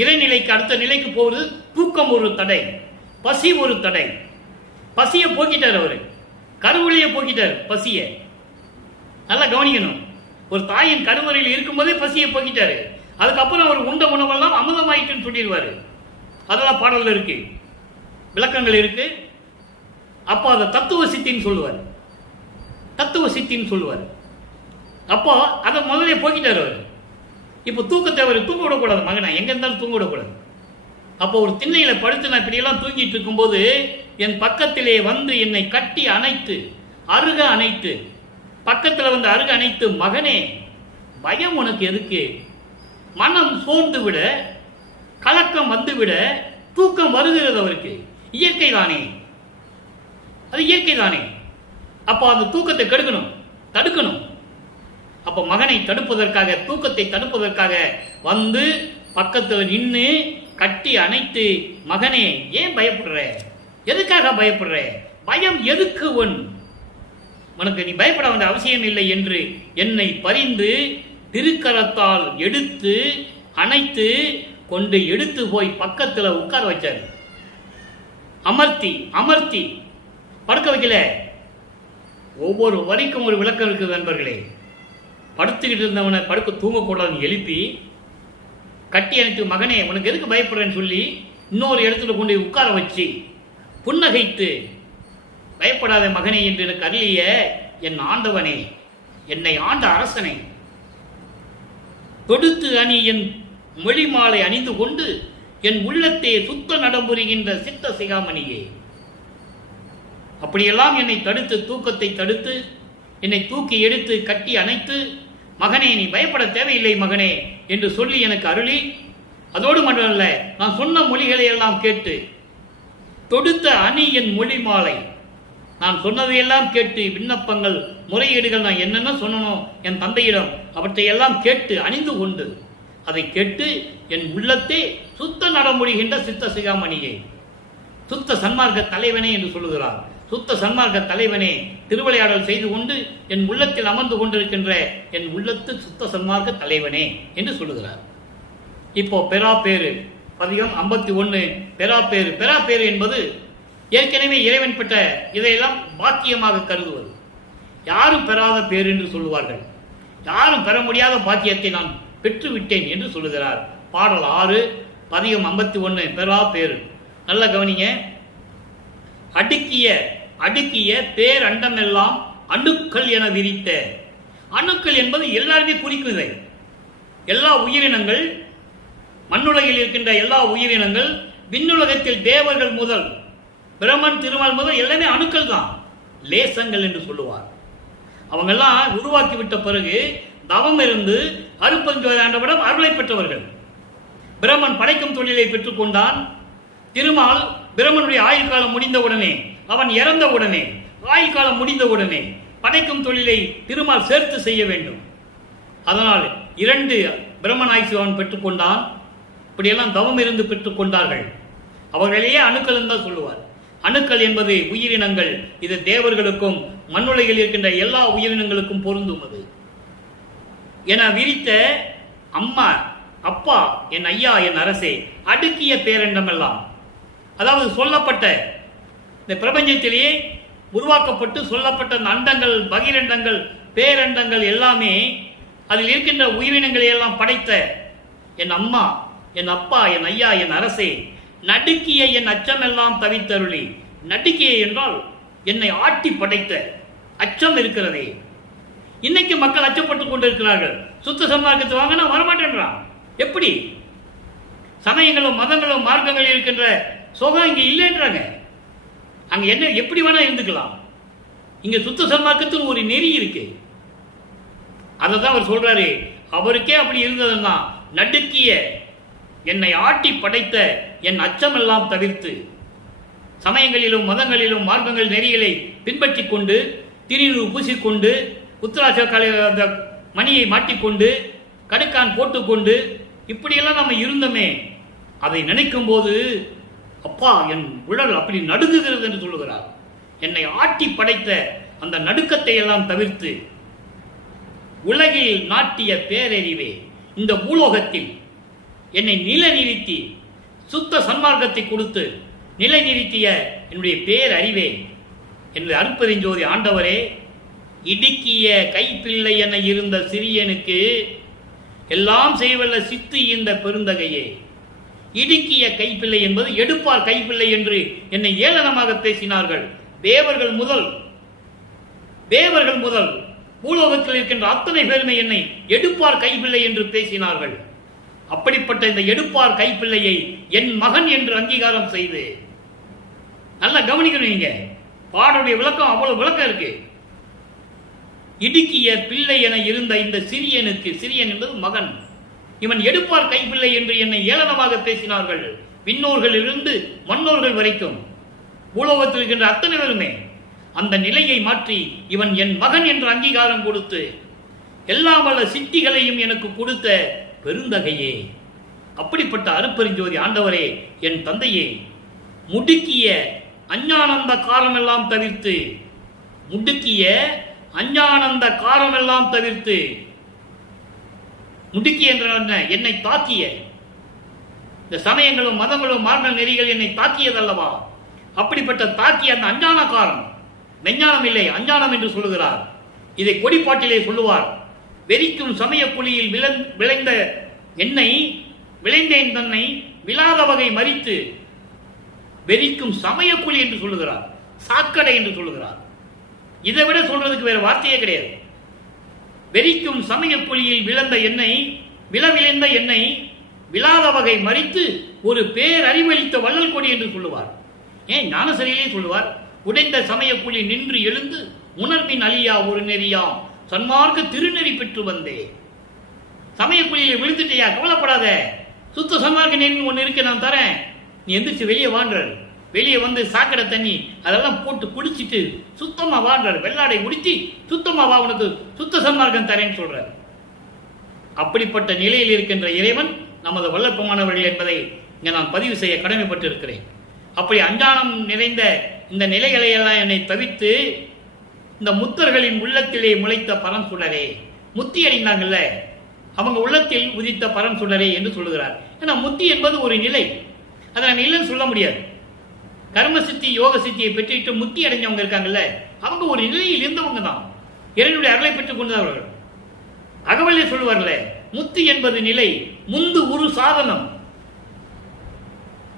இறைநிலைக்கு அடுத்த நிலைக்கு போவது தூக்கம் ஒரு தடை, பசி ஒரு தடை. பசியை போக்கிட்டார் அவரு, கருவழியை போக்கிட்டார் பசிய. நல்லா கவனிக்கணும். ஒரு தாயின் கருவறையில் இருக்கும்போதே பசியை போக்கிட்டாரு. அதுக்கப்புறம் அவர் உண்ட உணவெல்லாம் அமிர்தமாயிட்டுன்னு சொல்லிடுவாரு. அதெல்லாம் பாடல்கள் இருக்கு, விளக்கங்கள் இருக்கு. அப்போ அதை தத்துவ சித்தின்னு சொல்லுவார், தத்துவ சித்தின்னு சொல்லுவார். அப்போ அதை முதலே போக்கிட்டார் அவர். இப்போ தூக்கத்தை அவர் தூங்க விடக்கூடாது, மகனை எங்க இருந்தாலும் தூங்க விடக்கூடாது. அப்போ ஒரு திண்ணையில படுத்து நான் இப்படியெல்லாம் தூங்கிட்டு இருக்கும்போது என் பக்கத்திலே வந்து என்னை கட்டி அணைத்து, அருக அணைத்து, பக்கத்தில் வந்து அருக அணைத்து, மகனே பயம் உனக்கு எதுக்கு, மனம் சோர்ந்து விட, கலக்கம் வந்துவிட, தூக்கம் வருகிறது அவருக்கு, இயற்கை தானே, அது இயற்கை தானே. அப்போ அந்த தூக்கத்தை கெடுக்கணும், தடுக்கணும். அப்போ மகனை தடுப்பதற்காக, தூக்கத்தை தடுப்பதற்காக வந்து பக்கத்தில் நின்று கட்டி அணைத்து, மகனே ஏன் பயப்படுற, எதுக்காக பயப்படுற, பயம் எதுக்கு உனக்கு, நீ பயப்பட வேண்டிய அவசியம் இல்லை என்று என்னை பறிந்து திருக்கரத்தால் எடுத்து அணைத்து கொண்டு எடுத்து போய் பக்கத்தில் உட்கார வச்சார். அமர்த்தி அமர்த்தி படுக்க வைக்கல. ஒவ்வொரு வரிக்கும் ஒரு விளக்கம் இருக்குது நண்பர்களே. படுத்துக்கிட்டு இருந்தவனை படுக்க தூங்கக்கூடாதுன்னு எழுப்பி கட்டி அணைத்து, மகனே உனக்கு எதுக்கு பயப்படுறேன்னு சொல்லி இன்னொரு இடத்துல கொண்டு உட்கார வச்சு புன்னகைத்து, பயப்படாத மகனே என்று எனக்கு அருளிய என் ஆண்டவனே, என்னை ஆண்ட அரசனை, தொடுத்து அணி என் மொழி மாலை அணிந்து கொண்டு என் உள்ளத்தை சுத்த நடம்புரிகின்ற சித்த சிகாமணியே, அப்படியெல்லாம் என்னை தடுத்து, தூக்கத்தை தடுத்து என்னை தூக்கி எடுத்து கட்டி அணைத்து, மகனே நீ பயப்பட தேவையில்லை மகனே என்று சொல்லி எனக்கு அருளி, அதோடு மட்டுமல்ல நான் சொன்ன மொழிகளை எல்லாம் கேட்டு தொடுத்த அணி என் மொழி மாலை, நான் சொன்னதையெல்லாம் கேட்டு விண்ணப்பங்கள் முறையீடுகள் நான் என்னென்ன சொன்னனோ என் தந்தையிடம் அவற்றையெல்லாம் கேட்டு அணிந்து கொண்டு அதை கேட்டு என் உள்ளத்தே சுத்த நடமுடிகின்ற சித்த சிகாமணியே, சுத்த சன்மார்க்க தலைவனே என்று சொல்லுகிறார். சுத்த சன்மார்க்க தலைவனே, திருவிளையாடல் செய்து கொண்டு என் உள்ளத்தில் அமர்ந்து கொண்டிருக்கின்ற என் உள்ளத்து சுத்த சன்மார்க்க தலைவனே என்று சொல்லுகிறார். இப்போ பெறாப்பேறு பதிகம் 51 பெறாப்பேறு. பெறாப்பேறு என்பது ஏற்கனவே இறைவன் பெற்ற இதையெல்லாம் பாக்கியமாக கருதுவது. யாரும் பெறாத பேர் என்று சொல்லுவார்கள். யாரும் பெற முடியாத பாக்கியத்தை நான் பெற்றுவிட்டேன் என்று சொல்லுகிறார். பாடல் 6 பதிகம் 51 பெறாப்பேறு. நல்ல கவனிங்க. அடுக்கிய பேரண்டமெல்லாம் அணுக்கள் என விரித்த. அணுக்கள் என்பது எல்லாருமே குறிக்குதை. எல்லா உயிரினங்கள், மண்ணுலகில் இருக்கின்ற எல்லா உயிரினங்கள், விண்ணுலகத்தில் தேவர்கள் முதல் பிரம்மன் திருமால் முதல் எல்லாமே அணுக்கள் தான், லேசங்கள் என்று சொல்லுவார். அவங்கெல்லாம் உருவாக்கி விட்ட பிறகு தவம் இருந்து அருப்பஞ்சோதி ஆண்டவரிடம் அருளை பெற்றவர்கள். பிரம்மன் படைக்கும் தொழிலை பெற்றுக்கொண்டான். திருமால் பிரம்மனுடைய ஆயுள் காலம் முடிந்தவுடனே, அவன் இறந்தவுடனே, ஆயுள் காலம் முடிந்தவுடனே படைக்கும் தொழிலை திருமால் சேர்த்து செய்ய வேண்டும். அதனால் 2 பிரம்மன் ஆயுசு அவன் பெற்றுக்கொண்டான். இப்படியெல்லாம் தவம் இருந்து பெற்றுக்கொண்டார்கள். அவர்களையே அணுக்கள் என்று தான் சொல்லுவார். அணுக்கள் என்பது உயிரினங்கள். இது தேவர்களுக்கும் மண்ணுலகில் இருக்கின்ற எல்லா உயிரினங்களுக்கும் பொருந்தும். அது என விரித்த அம்மா, அப்பா, என் ஐயா, என் அரசே, அடுக்கிய பேரண்டமெல்லாம், அதாவது சொல்லப்பட்ட இந்த பிரபஞ்சத்திலேயே உருவாக்கப்பட்டு சொல்லப்பட்ட அண்டங்கள், பகிரண்டங்கள், பேரண்டங்கள் எல்லாமே அதில் இருக்கின்ற உயிரினங்களை எல்லாம் படைத்த என் அம்மா, என் அப்பா, என் ஐயா, என் அரசே, நடுக்கிய என் அச்சமெல்லாம் தவித்தருளி. நடுக்கிய என்றால் என்னை ஆட்டி படைத்த அச்சம் இருக்கிறதே. இன்னைக்கு மக்கள் அச்சப்பட்டுக் கொண்டிருக்கிறார்கள். சுத்த சன்மார்க்கத்தை வாங்கினா வரமாட்டேன்றான். எப்படி? சமயங்களும் மதங்களும் மார்க்கங்கள் இருக்கின்ற சுகம் இங்க இல்லைன்றாங்க. அங்க என்ன எப்படி வேணா இருந்துக்கலாம். இங்க சுத்த சன்மார்க்கத்தில் ஒரு நெறி இருக்கு. அதை தான் அவர் சொல்றாரு. அவருக்கே அப்படி இருந்ததுன்னா, நடுக்கிய என்னை ஆட்டி படைத்த என் அச்சமெல்லாம் தவிர்த்து, சமயங்களிலும் மதங்களிலும் மார்க்கங்கள் நெறிகளை பின்பற்றி கொண்டு, திருநீறு பூசிக்கொண்டு, உத்தராட்ச அந்த மணியை மாட்டிக்கொண்டு, கடுக்கான் போட்டுக்கொண்டு, இப்படியெல்லாம் நம்ம இருந்தோமே, அதை நினைக்கும் போது அப்பா என் உடல் அப்படி நடுங்குகிறது என்று சொல்லுகிறார். என்னை ஆட்டி படைத்த அந்த நடுக்கத்தை எல்லாம் தவிர்த்து, உலகில் நாட்டிய பேரறிவே, இந்த பூலோகத்தில் என்னை நிலைநிறுத்தி சுத்த சன்மார்க்கத்தை கொடுத்து நிலைநிறுத்திய என்னுடைய பேரறிவே, என்னுடைய அருட்பெருஞ்சோதி ஆண்டவரே, இடுக்கிய கைப்பிள்ளை என இருந்த சிறியனுக்கு எல்லாம் செய்வல்ல சித்து இந்த பெருந்தகையே. இடுக்கிய கைப்பிள்ளை என்பது எடுப்பார் கைப்பிள்ளை என்று என்னை ஏளனமாக பேசினார்கள். தேவர்கள் முதல் பூலோகத்தில் இருக்கின்ற அத்தனை பேருமே என்னை எடுப்பார் கைப்பிள்ளை என்று பேசினார்கள். அப்படிப்பட்ட இந்த எடுப்பார் கைப்பிள்ளையை என் மகன் என்று அங்கீகாரம் செய்து, நல்லா கவனிக்கணும். நீங்க பாடுடைய விளக்கம் அவ்வளவு விளக்கம் இருக்கு. இடுக்கிய பிள்ளை என இருந்த இந்த சிறியனுக்கு, சிறியன் என்பது மகன், இவன் எடுப்பார் கைப்பிள்ளை என்று என்னை ஏளனமாக பேசினார்கள். விண்ணோர்கள் இருந்து மண்ணோர்கள் வரைக்கும் பூலோகத்தில் இருக்கின்ற அத்தனை பேருமே அந்த நிலையை மாற்றி இவன் என் மகன் என்று அங்கீகாரம் கொடுத்து எல்லா வல்ல சித்திகளையும் எனக்கு கொடுத்த பெருந்தகையே, அப்படிப்பட்ட அருட்பெருஞ்சோதி ஆண்டவரே, என் தந்தையே, முடுக்கிய அஞ்ஞானந்த காலமெல்லாம் தவிர்த்து, முடுக்கிய அஞ்ஞானந்த காலமெல்லாம் தவிர்த்து, முடுக்கிய என்ற என்னை தாக்கிய இந்த சமயங்களும் மதங்களும் மார்க்க நெறிகள் என்னை தாக்கியதல்லவா, அப்படிப்பட்ட தாக்கிய அந்த அஞ்ஞான காலம், மெஞ்ஞானம் இல்லை அஞ்ஞானம் என்று சொல்லுகிறார். இதை கொடிப்பாட்டிலே சொல்லுவார். வெறிக்கும் சமய குழியில் விளைந்த என்னை, விளைந்தேன் தன்னை விழாத வகை மறித்து, வெறிக்கும் சமயக்குழி என்று சொல்லுகிறார், சாக்கடை என்று சொல்லுகிறார். இதை விட சொல்றதுக்கு வேற வார்த்தையே கிடையாது. வெறிக்கும் சமயக்குழியில் விழுந்த எண்ணெய், விளைந்த எண்ணெய் விழாத வகை மறித்து ஒரு பேரறிவளித்த வள்ளல் கொடி என்று சொல்லுவார். ஏன் ஞானசரியிலே சொல்லுவார், உடைந்த சமயக்குழி நின்று எழுந்து உணர்வின் அழியா ஒரு நெறியாம் சன்மார்க்க திருநெறி பெற்று வந்தே. சமயக்குழியில விழுந்துட்டியா, கவலைப்படாத, சுத்த சன்மார்க்க நெறி ஒன்று இருக்கு, நான் தரேன், நீ எந்திரிச்சு வெளியே வாங்குற. வெளியே வந்து சாக்கடை தண்ணி அதெல்லாம் போட்டு குடிச்சிட்டு சுத்தமா வாழ்றாரு. வெள்ளாடை முடிச்சு சுத்தமா வா, உனக்கு சுத்த சன்மார்க்கம் தரேன்னு சொல்றாரு. அப்படிப்பட்ட நிலையில் இருக்கின்ற இறைவன் நமது வல்லற்பமானவர்கள் என்பதை இங்கே நான் பதிவு செய்ய கடமைப்பட்டு இருக்கிறேன். அப்படி அஞ்ஞானம் நிறைந்த இந்த நிலைகளை எல்லாம் என்னை தவிர்த்து இந்த முத்தர்களின் உள்ளத்திலே முளைத்த பரம் சுடரே, முத்தி அடைந்தாங்கல்ல, அவங்க உள்ளத்தில் உதித்த பரம் சுடரே என்று சொல்லுகிறார். ஏன்னா முத்தி என்பது ஒரு நிலை, அதை நம்ம இல்லைன்னு சொல்ல முடியாது. கர்ம சித்தி யோக சித்தியை பெற்றுட்டு முத்தி அடைஞ்சவங்க இருக்காங்கல்ல, அவங்க ஒரு நிலையில் இருந்தவங்க தான், இறைவனுடைய அருளை பெற்றுக் கொண்டவர்கள். அகவலே சொல்லுவார்ல, முத்தி என்பது நிலை, முந்து ஒரு சாதனம்,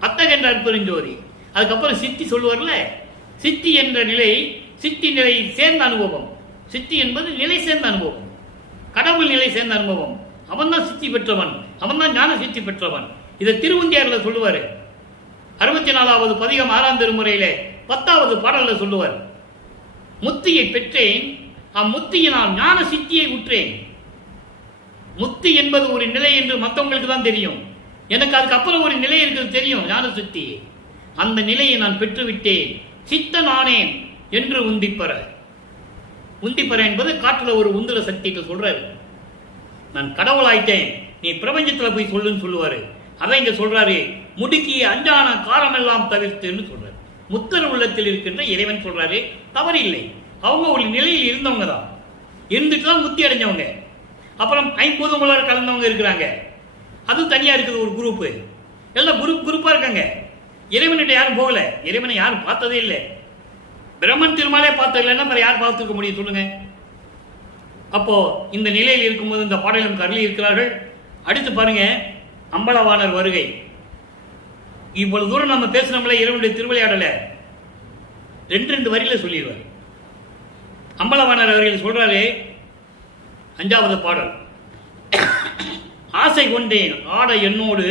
அத்தகென்ற அற்பெருஞ்சோதி. அதுக்கப்புறம் சித்தி சொல்லுவார்ல, சித்தி என்ற நிலை, சித்தி நிலை சேர்ந்த அனுபவம். சித்தி என்பது நிலை சேர்ந்த அனுபவம், கடவுள் நிலை சேர்ந்த அனுபவம். அவன் தான் சித்தி பெற்றவன், அவன் தான் ஞான சித்தி பெற்றவன். இதை திருவந்தியாரில் சொல்லுவார். 64வது பதிகம் 6ஆம் திருமுறையிலே 10வது பாடல்ல சொல்லுவார், முத்தியை பெற்றேன், அம்முத்தியினால் ஞான சித்தியை உற்றேன். முத்தி என்பது ஒரு நிலை என்று மற்றவங்களுக்கு தான் தெரியும், எனக்கு அதுக்கப்புறம் ஒரு நிலை இருக்கிறது தெரியும், ஞான சித்தி. அந்த நிலையை நான் பெற்றுவிட்டேன், சித்தன் ஆனேன் என்று உந்திப்பற. உந்திப்பற என்பது காற்றுல ஒரு உந்துர சக்திக்கு சொல்றாரு. நான் கடவுளாயிட்டேன், நீ பிரபஞ்சத்தில் போய் சொல்லுன்னு சொல்லுவாரு. அதான் இங்க சொல்றாரு, முடுக்கிய அஞ்சான காரமெல்லாம் தவிர்த்துன்னு சொல்றாரு. முத்தர் உள்ளத்தில் இருக்கின்ற இறைவன் சொல்றாரு, தவறு இல்லை. அவங்க ஒரு நிலையில் இருந்தவங்க தான், இருந்துட்டு தான் முத்தி அடைஞ்சவங்க. அப்புறம் 50 கலந்தவங்க இருக்கிறாங்க, அது தனியா இருக்குது ஒரு குரூப். எல்லாம் குரூப்பா இருக்காங்க. இறைவன்கிட்ட யாரும் போகல, இறைவனை யாரும் பார்த்ததே இல்லை. பிரம்மன் திருமாலே பார்த்தது இல்லைன்னா யார் பார்த்துருக்க முடியும் சொல்லுங்க. அப்போ இந்த நிலையில் இருக்கும்போது இந்த பாடலும் கருளி இருக்கிறார்கள். அடுத்து பாருங்க, அம்பலவாணர் வருகை. இவ்வளவு தூரம் நம்ம பேசினோம்ல இறைவனுடைய திருவிளையாடல 2 வரியில சொல்லிடுவார். அம்பலவாணர் அவர்கள் சொல்றாரு, 5வது பாடல், ஆசை கொண்டேன் ஆட என்னோடு,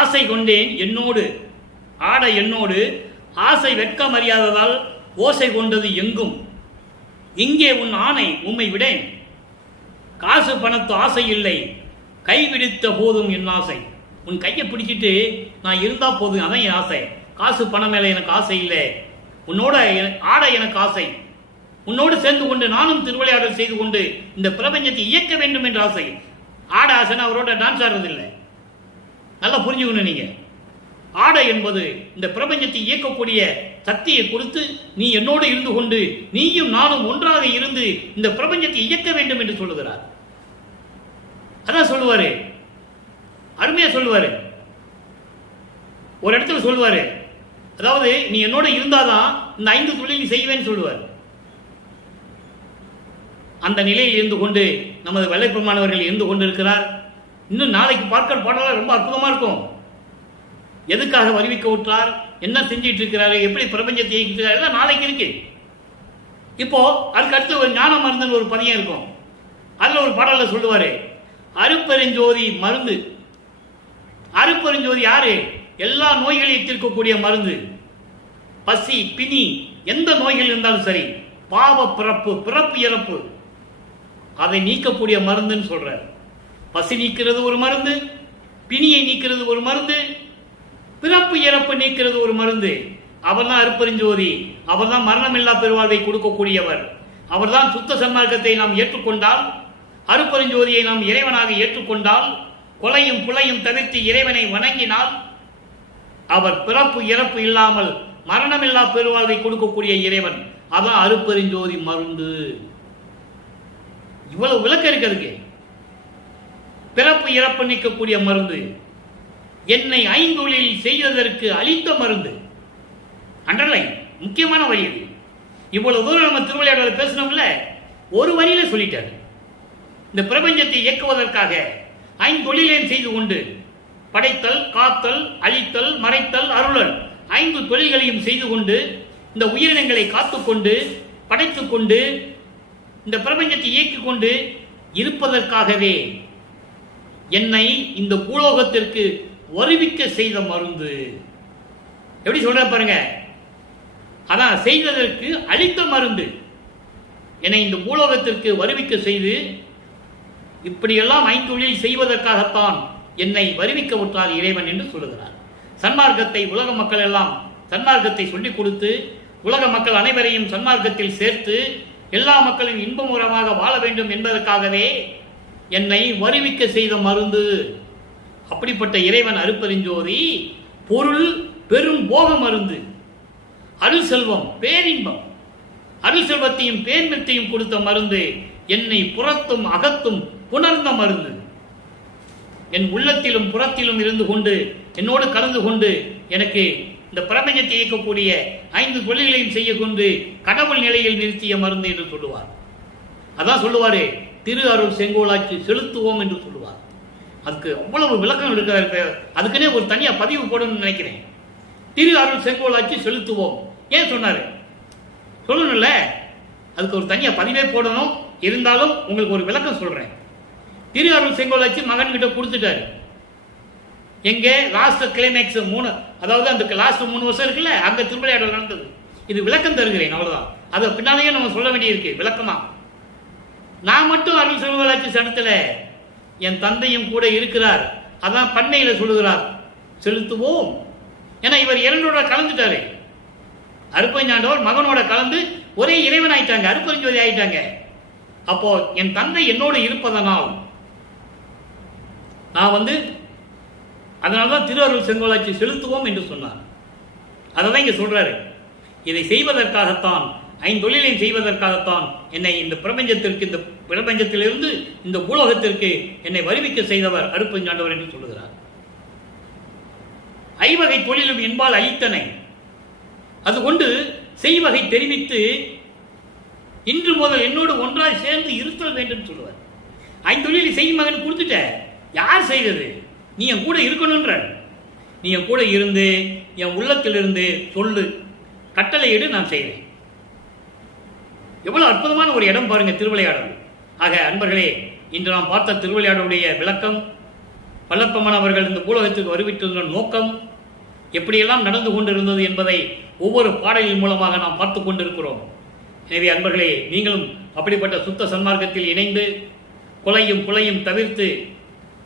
ஆசை கொண்டேன் என்னோடு ஆட என்னோடு, ஆசை வெட்கம் அறியாததால் ஓசை கொண்டது எங்கும், இங்கே உன் ஆணை உம்மை விடேன், காசு பணத்து ஆசை இல்லை, கைவிடுத்த போதும் என் ஆசை. உன் கையை பிடிச்சிட்டு நான் இருந்தா போதும், அதான் என் ஆசை. காசு பணம் மேல எனக்கு ஆசை இல்லை, உன்னோட ஆட எனக்கு ஆசை, உன்னோடு சேர்ந்து கொண்டு நானும் திருவிளையாடல் செய்து கொண்டு இந்த பிரபஞ்சத்தை இயக்க வேண்டும் என்ற ஆசை. ஆட ஆசைன்னா அவரோட டான்ஸ் ஆடுறது இல்லை, நல்லா புரிஞ்சுக்கணும் நீங்க. ஆடை என்பது இந்த பிரபஞ்சத்தை இயக்கக்கூடிய சக்தியை கொடுத்து நீ என்னோடு இருந்து கொண்டு நீயும் நானும் ஒன்றாக இருந்து இந்த பிரபஞ்சத்தை இயக்க வேண்டும் என்று சொல்லுகிறார். அதான் சொல்லுவாரு, அருமையா சொல்லுவாரு. ஒரு இடத்துல சொல்லுவாரு, அதாவது நீ என்னோட இருந்தாதான் இந்த 5 தொழில் நீ செய்வேன்னு சொல்லுவார். அந்த நிலையில் இருந்து கொண்டு நமது வெள்ளைப்பெருமானவர்கள் இருந்து கொண்டிருக்கிறார். இன்னும் நாளைக்கு பார்க்கிற பாடலாம் ரொம்ப அற்புதமா இருக்கும். எதுக்காக வருவிக்க விட்டார், என்ன செஞ்சிட்டு இருக்கிறாரு, எப்படி பிரபஞ்சத்தை இயக்கிட்டு எல்லாம் நாளைக்கு இருக்கு. இப்போ அதுக்கு அடுத்து ஒரு ஞான மருந்துன்னு ஒரு பதியம் இருக்கும். அதுல ஒரு பாடல சொல்லுவாரு, அருப்பெருஞ்சோதி மருந்து. அருப்பெருஞ்சோதி யாரு? எல்லா நோய்களையும் தீர்க்கக்கூடிய மருந்து. பசி பிணி எந்த நோய்கள் இருந்தாலும் சரி, பாவ பிறப்பு பிறப்பு இறப்பு அதை நீக்கக்கூடிய மருந்துன்னு சொல்றார். பசி நீக்கிறது ஒரு மருந்து, பிணியை நீக்கிறது ஒரு மருந்து, பிறப்பு இறப்பு நீக்கிறது ஒரு மருந்து. அவர் தான் அருப்பெருஞ்சோதி, அவர் தான் மரணமில்லா பெருவாழ்வை கொடுக்கக்கூடியவர். அவர் தான் சுத்த சன்மார்க்கத்தை நாம் ஏற்றுக்கொண்டால், அருப்பெருஞ்சோதியை நாம் இறைவனாக ஏற்றுக்கொண்டால், கொலையும் புலையும் தவிர்த்து இறைவனை வணங்கினால், அவர் பிறப்பு இறப்பு இல்லாமல் மரணமில்லா பெருவாழ்வை கொடுக்கக்கூடிய இறைவன். அதான் அருப்பெருஞ்சோதி மருந்து. இவ்வளவு விளக்கம் இருக்கிறதுக்கு. பிறப்பு இறப்பு நீக்கக்கூடிய மருந்து, என்னை 5 தொழில் செய்வதற்கு அளித்த மருந்து. அண்டர்லைன், முக்கியமான வரி அது. இவ்வளவு தூரம் நம்ம திருவிளையாடல பேசணும்ல, ஒரு வரியில சொல்லிட்டாரு. இந்த பிரபஞ்சத்தை இயக்குவதற்காக 5 தொழிலையும் செய்து கொண்டு, படைத்தல், காத்தல், அழித்தல், மறைத்தல், அருளல் 5 தொழில்களையும் செய்து கொண்டு, இந்த உயிரினங்களை காத்துக்கொண்டு படைத்துக் கொண்டு இந்த பிரபஞ்சத்தை இயக்கிக் கொண்டு இருப்பதற்காகவே என்னை இந்த பூலோகத்திற்கு வருவிக்க செய்த மருந்து. எப்படி சொல்ற பாருங்க, அதான் செய்வதற்கு அளித்த மருந்து. என்னை இந்த பூலோகத்திற்கு வருவிக்க செய்து இப்படியெல்லாம் 5 தொழில் செய்வதற்காகத்தான் என்னை வருவிக்க விட்டார் இறைவன் என்று சொல்லுகிறார். சன்மார்க்கத்தை உலக மக்கள் எல்லாம் சன்மார்க்கத்தை சொல்லிக் கொடுத்து உலக மக்கள் அனைவரையும் சன்மார்க்கத்தில் சேர்த்து எல்லா மக்களின் இன்பமுறமாக வாழ வேண்டும் என்பதற்காகவே என்னை வருவிக்க செய்த மருந்து. அப்படிப்பட்ட இறைவன் அருட்பெருஞ்சோதி பொருள் பெரும் போக மருந்து, அருள் செல்வம் பேரின்பம், அருள் செல்வத்தையும் பேரின்பத்தையும் கொடுத்த மருந்து, என்னை புறத்தும் அகத்தும் புணர்ந்த மருந்து. என் உள்ளத்திலும் புறத்திலும் இருந்து கொண்டு என்னோடு கலந்து கொண்டு எனக்கு இந்த பிரபஞ்சத்தை இயக்கக்கூடிய 5 தொழில்களையும் செய்ய கொண்டு கடவுள் நிலையில் நிறுத்திய மருந்து என்று சொல்லுவார். அதான் சொல்லுவாரு, திரு அருள் செங்கோலாட்சி செலுத்துவோம் என்று சொல்லுவார். அதுக்கு அவ்வளவு விளக்கம் இருக்கிற, அதுக்குன்னே ஒரு தனியா பதிவு போடணும்னு நினைக்கிறேன். திரு அருள் செங்கோலாட்சி செலுத்துவோம் ஏன் சொன்னாரு சொல்லணும்ல, அதுக்கு ஒரு தனியா பதிவே போடணும். இருந்தாலும் உங்களுக்கு ஒரு விளக்கம் சொல்றேன். திரு அருள் செங்கோலாட்சி மகன் கிட்ட கொடுத்துட்டாரு. எங்க லாஸ்ட் கிளைமேக்ஸ் 3, அதாவது அந்த லாஸ்ட் 3 வருஷம் இருக்குல்ல, அங்க திருவிளையாடல் நடந்தது. இது விளக்கம் தருகிறேன், அவ்வளவுதான். அதை பின்னாலேயே நம்ம சொல்ல வேண்டியிருக்கு விளக்கமா. நான் மட்டும் அருள் செங்கோலாட்சி சனத்துல, என் தந்தையும் கூட இருக்கிறார். அதான் பண்ணையில சொல்லுகிறார் செலுத்துவோம். ஏன்னா இவர் இரண்டோட கலந்துட்டாரு. அருட்பெருஞ்சாண்டவர் மகனோட கலந்து ஒரே இறைவன் ஆயிட்டாங்க, அருட்பெருஞ்சோதி ஆயிட்டாங்க. அப்போ என் தந்தை என்னோடு இருப்பதனால் நான் அதனால்தான் திரு அருள் செங்கோலாட்சி செலுத்துவோம் என்று சொன்னார். அதான் இங்க சொல்றாரு. இதை செய்வதற்காகத்தான், 5 தொழிலையும் செய்வதற்காகத்தான் என்னை இந்த பிரபஞ்சத்திற்கு, இந்த பிரபஞ்சத்திலிருந்து இந்த பூலோகத்திற்கு என்னை வருவிக்க செய்தவர் அருட்பெருஞ்சாண்டவர் என்று சொல்லுகிறார். 5 வகை தொழிலும் என்பால் அளித்தனை அதுகொண்டு செய்வகை தெரிவித்து இன்று முதல் என்னோடு ஒன்றாய் சேர்ந்து இருத்தல் வேண்டும் சொல்லுவார். 5 தொழிலை செய்யும் மகன் கொடுத்துட்ட, யார் செய்தது? நீ என் கூட இருக்கணும்ன்ற. நீ என் கூட இருந்து என் உள்ளத்திலிருந்து சொல்லு, கட்டளையிடு, நான் செய்வேன். எவ்வளவு அற்புதமான ஒரு இடம் பாருங்க திருவிளையாடல். ஆக அன்பர்களே, இன்று நாம் பார்த்த திருவிளையாடலுடைய விளக்கம், பல்லப்பமன் அவர்கள் இந்த பூலோகத்துக்கு வருவித்திருந்த நோக்கம், எப்படியெல்லாம் நடந்து கொண்டிருந்தது என்பதை ஒவ்வொரு பாடலின் மூலமாக நாம் பார்த்து கொண்டிருக்கிறோம். எனவே அன்பர்களே, நீங்களும் அப்படிப்பட்ட சுத்த சன்மார்க்கத்தில் இணைந்து கொலையும் கொலையும் தவிர்த்து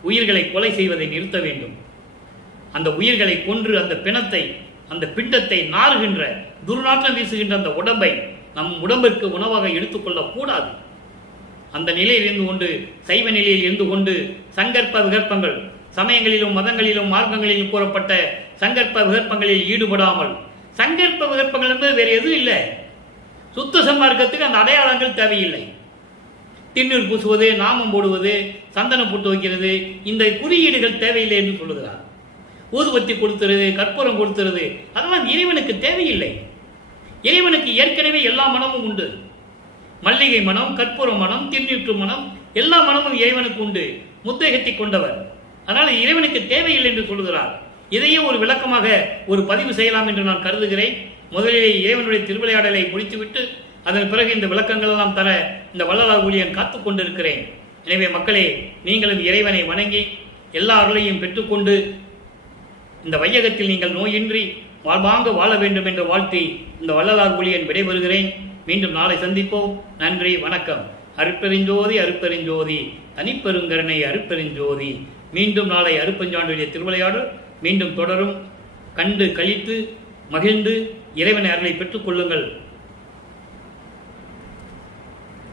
உயிர்களை கொலை செய்வதை நிறுத்த வேண்டும். அந்த உயிர்களை கொன்று அந்த பிணத்தை, அந்த பிண்டத்தை நாறுகின்ற, துர்நாற்றம் வீசுகின்ற அந்த உடம்பை நம் உடம்பிற்கு உணவாக எடுத்துக்கொள்ளக் கூடாது. அந்த நிலையில் இருந்து கொண்டு, சைவ நிலையில் இருந்து கொண்டு, சங்கற்ப விகற்பங்கள், சமயங்களிலும் மதங்களிலும் மார்க்கங்களிலும் கூறப்பட்ட சங்கற்ப விகற்பங்களில் ஈடுபடாமல், சங்கற்ப விகற்பங்கள் என்பது வேறு எதுவும் இல்லை. சுத்த சன்மார்க்கத்துக்கு அந்த அடையாளங்கள் தேவையில்லை. திண்ணூர் பூசுவது, நாமம் போடுவது, சந்தனம் போட்டு வைக்கிறது, இந்த குறியீடுகள் தேவையில்லை என்று சொல்லுகிறார். ஊதுபத்தி கொடுத்துறது, கற்பூரம் கொடுத்துறது, அதெல்லாம் இறைவனுக்கு தேவையில்லை. இறைவனுக்கு ஏற்கனவே எல்லா மனமும் உண்டு. மல்லிகை மனம், கற்பூர மனம், திண்ணூற்று மனம், எல்லா மனமும் இறைவனுக்கு உண்டு. முத்தேகத்தை கொண்டவர். அதனால் இறைவனுக்கு தேவையில்லை என்று சொல்லுகிறார். இதையே ஒரு விளக்கமாக ஒரு பதிவு செய்யலாம் என்று நான் கருதுகிறேன். முதலிலே இறைவனுடைய திருவிளையாடலை முடித்துவிட்டு அதன் பிறகு இந்த விளக்கங்கள் எல்லாம் தர இந்த வள்ளலார் ஊழியன் காத்துக் கொண்டிருக்கிறேன். எனவே மக்களே, நீங்களும் இறைவனை வணங்கி எல்லா அருளையும் பெற்றுக்கொண்டு இந்த வையகத்தில் நீங்கள் நோயின்றி வாழ்வாங்க வாழ வேண்டும் என்று வாழ்த்தி இந்த வள்ளலார் ஊழியன் விடைபெறுகிறேன். மீண்டும் நாளை சந்திப்போம். நன்றி, வணக்கம். அருட்பெருஞ்சோதி அருட்பெருஞ்சோதி தனிப்பெருங்கருணை அருட்பெருஞ்சோதி. மீண்டும் நாளை அருட்பெருஞ்சாண்டுடைய திருவிளையாடல் மீண்டும் தொடரும். கண்டு கழித்து மகிழ்ந்து இறைவனை அருளை பெற்றுக் கொள்ளுங்கள்.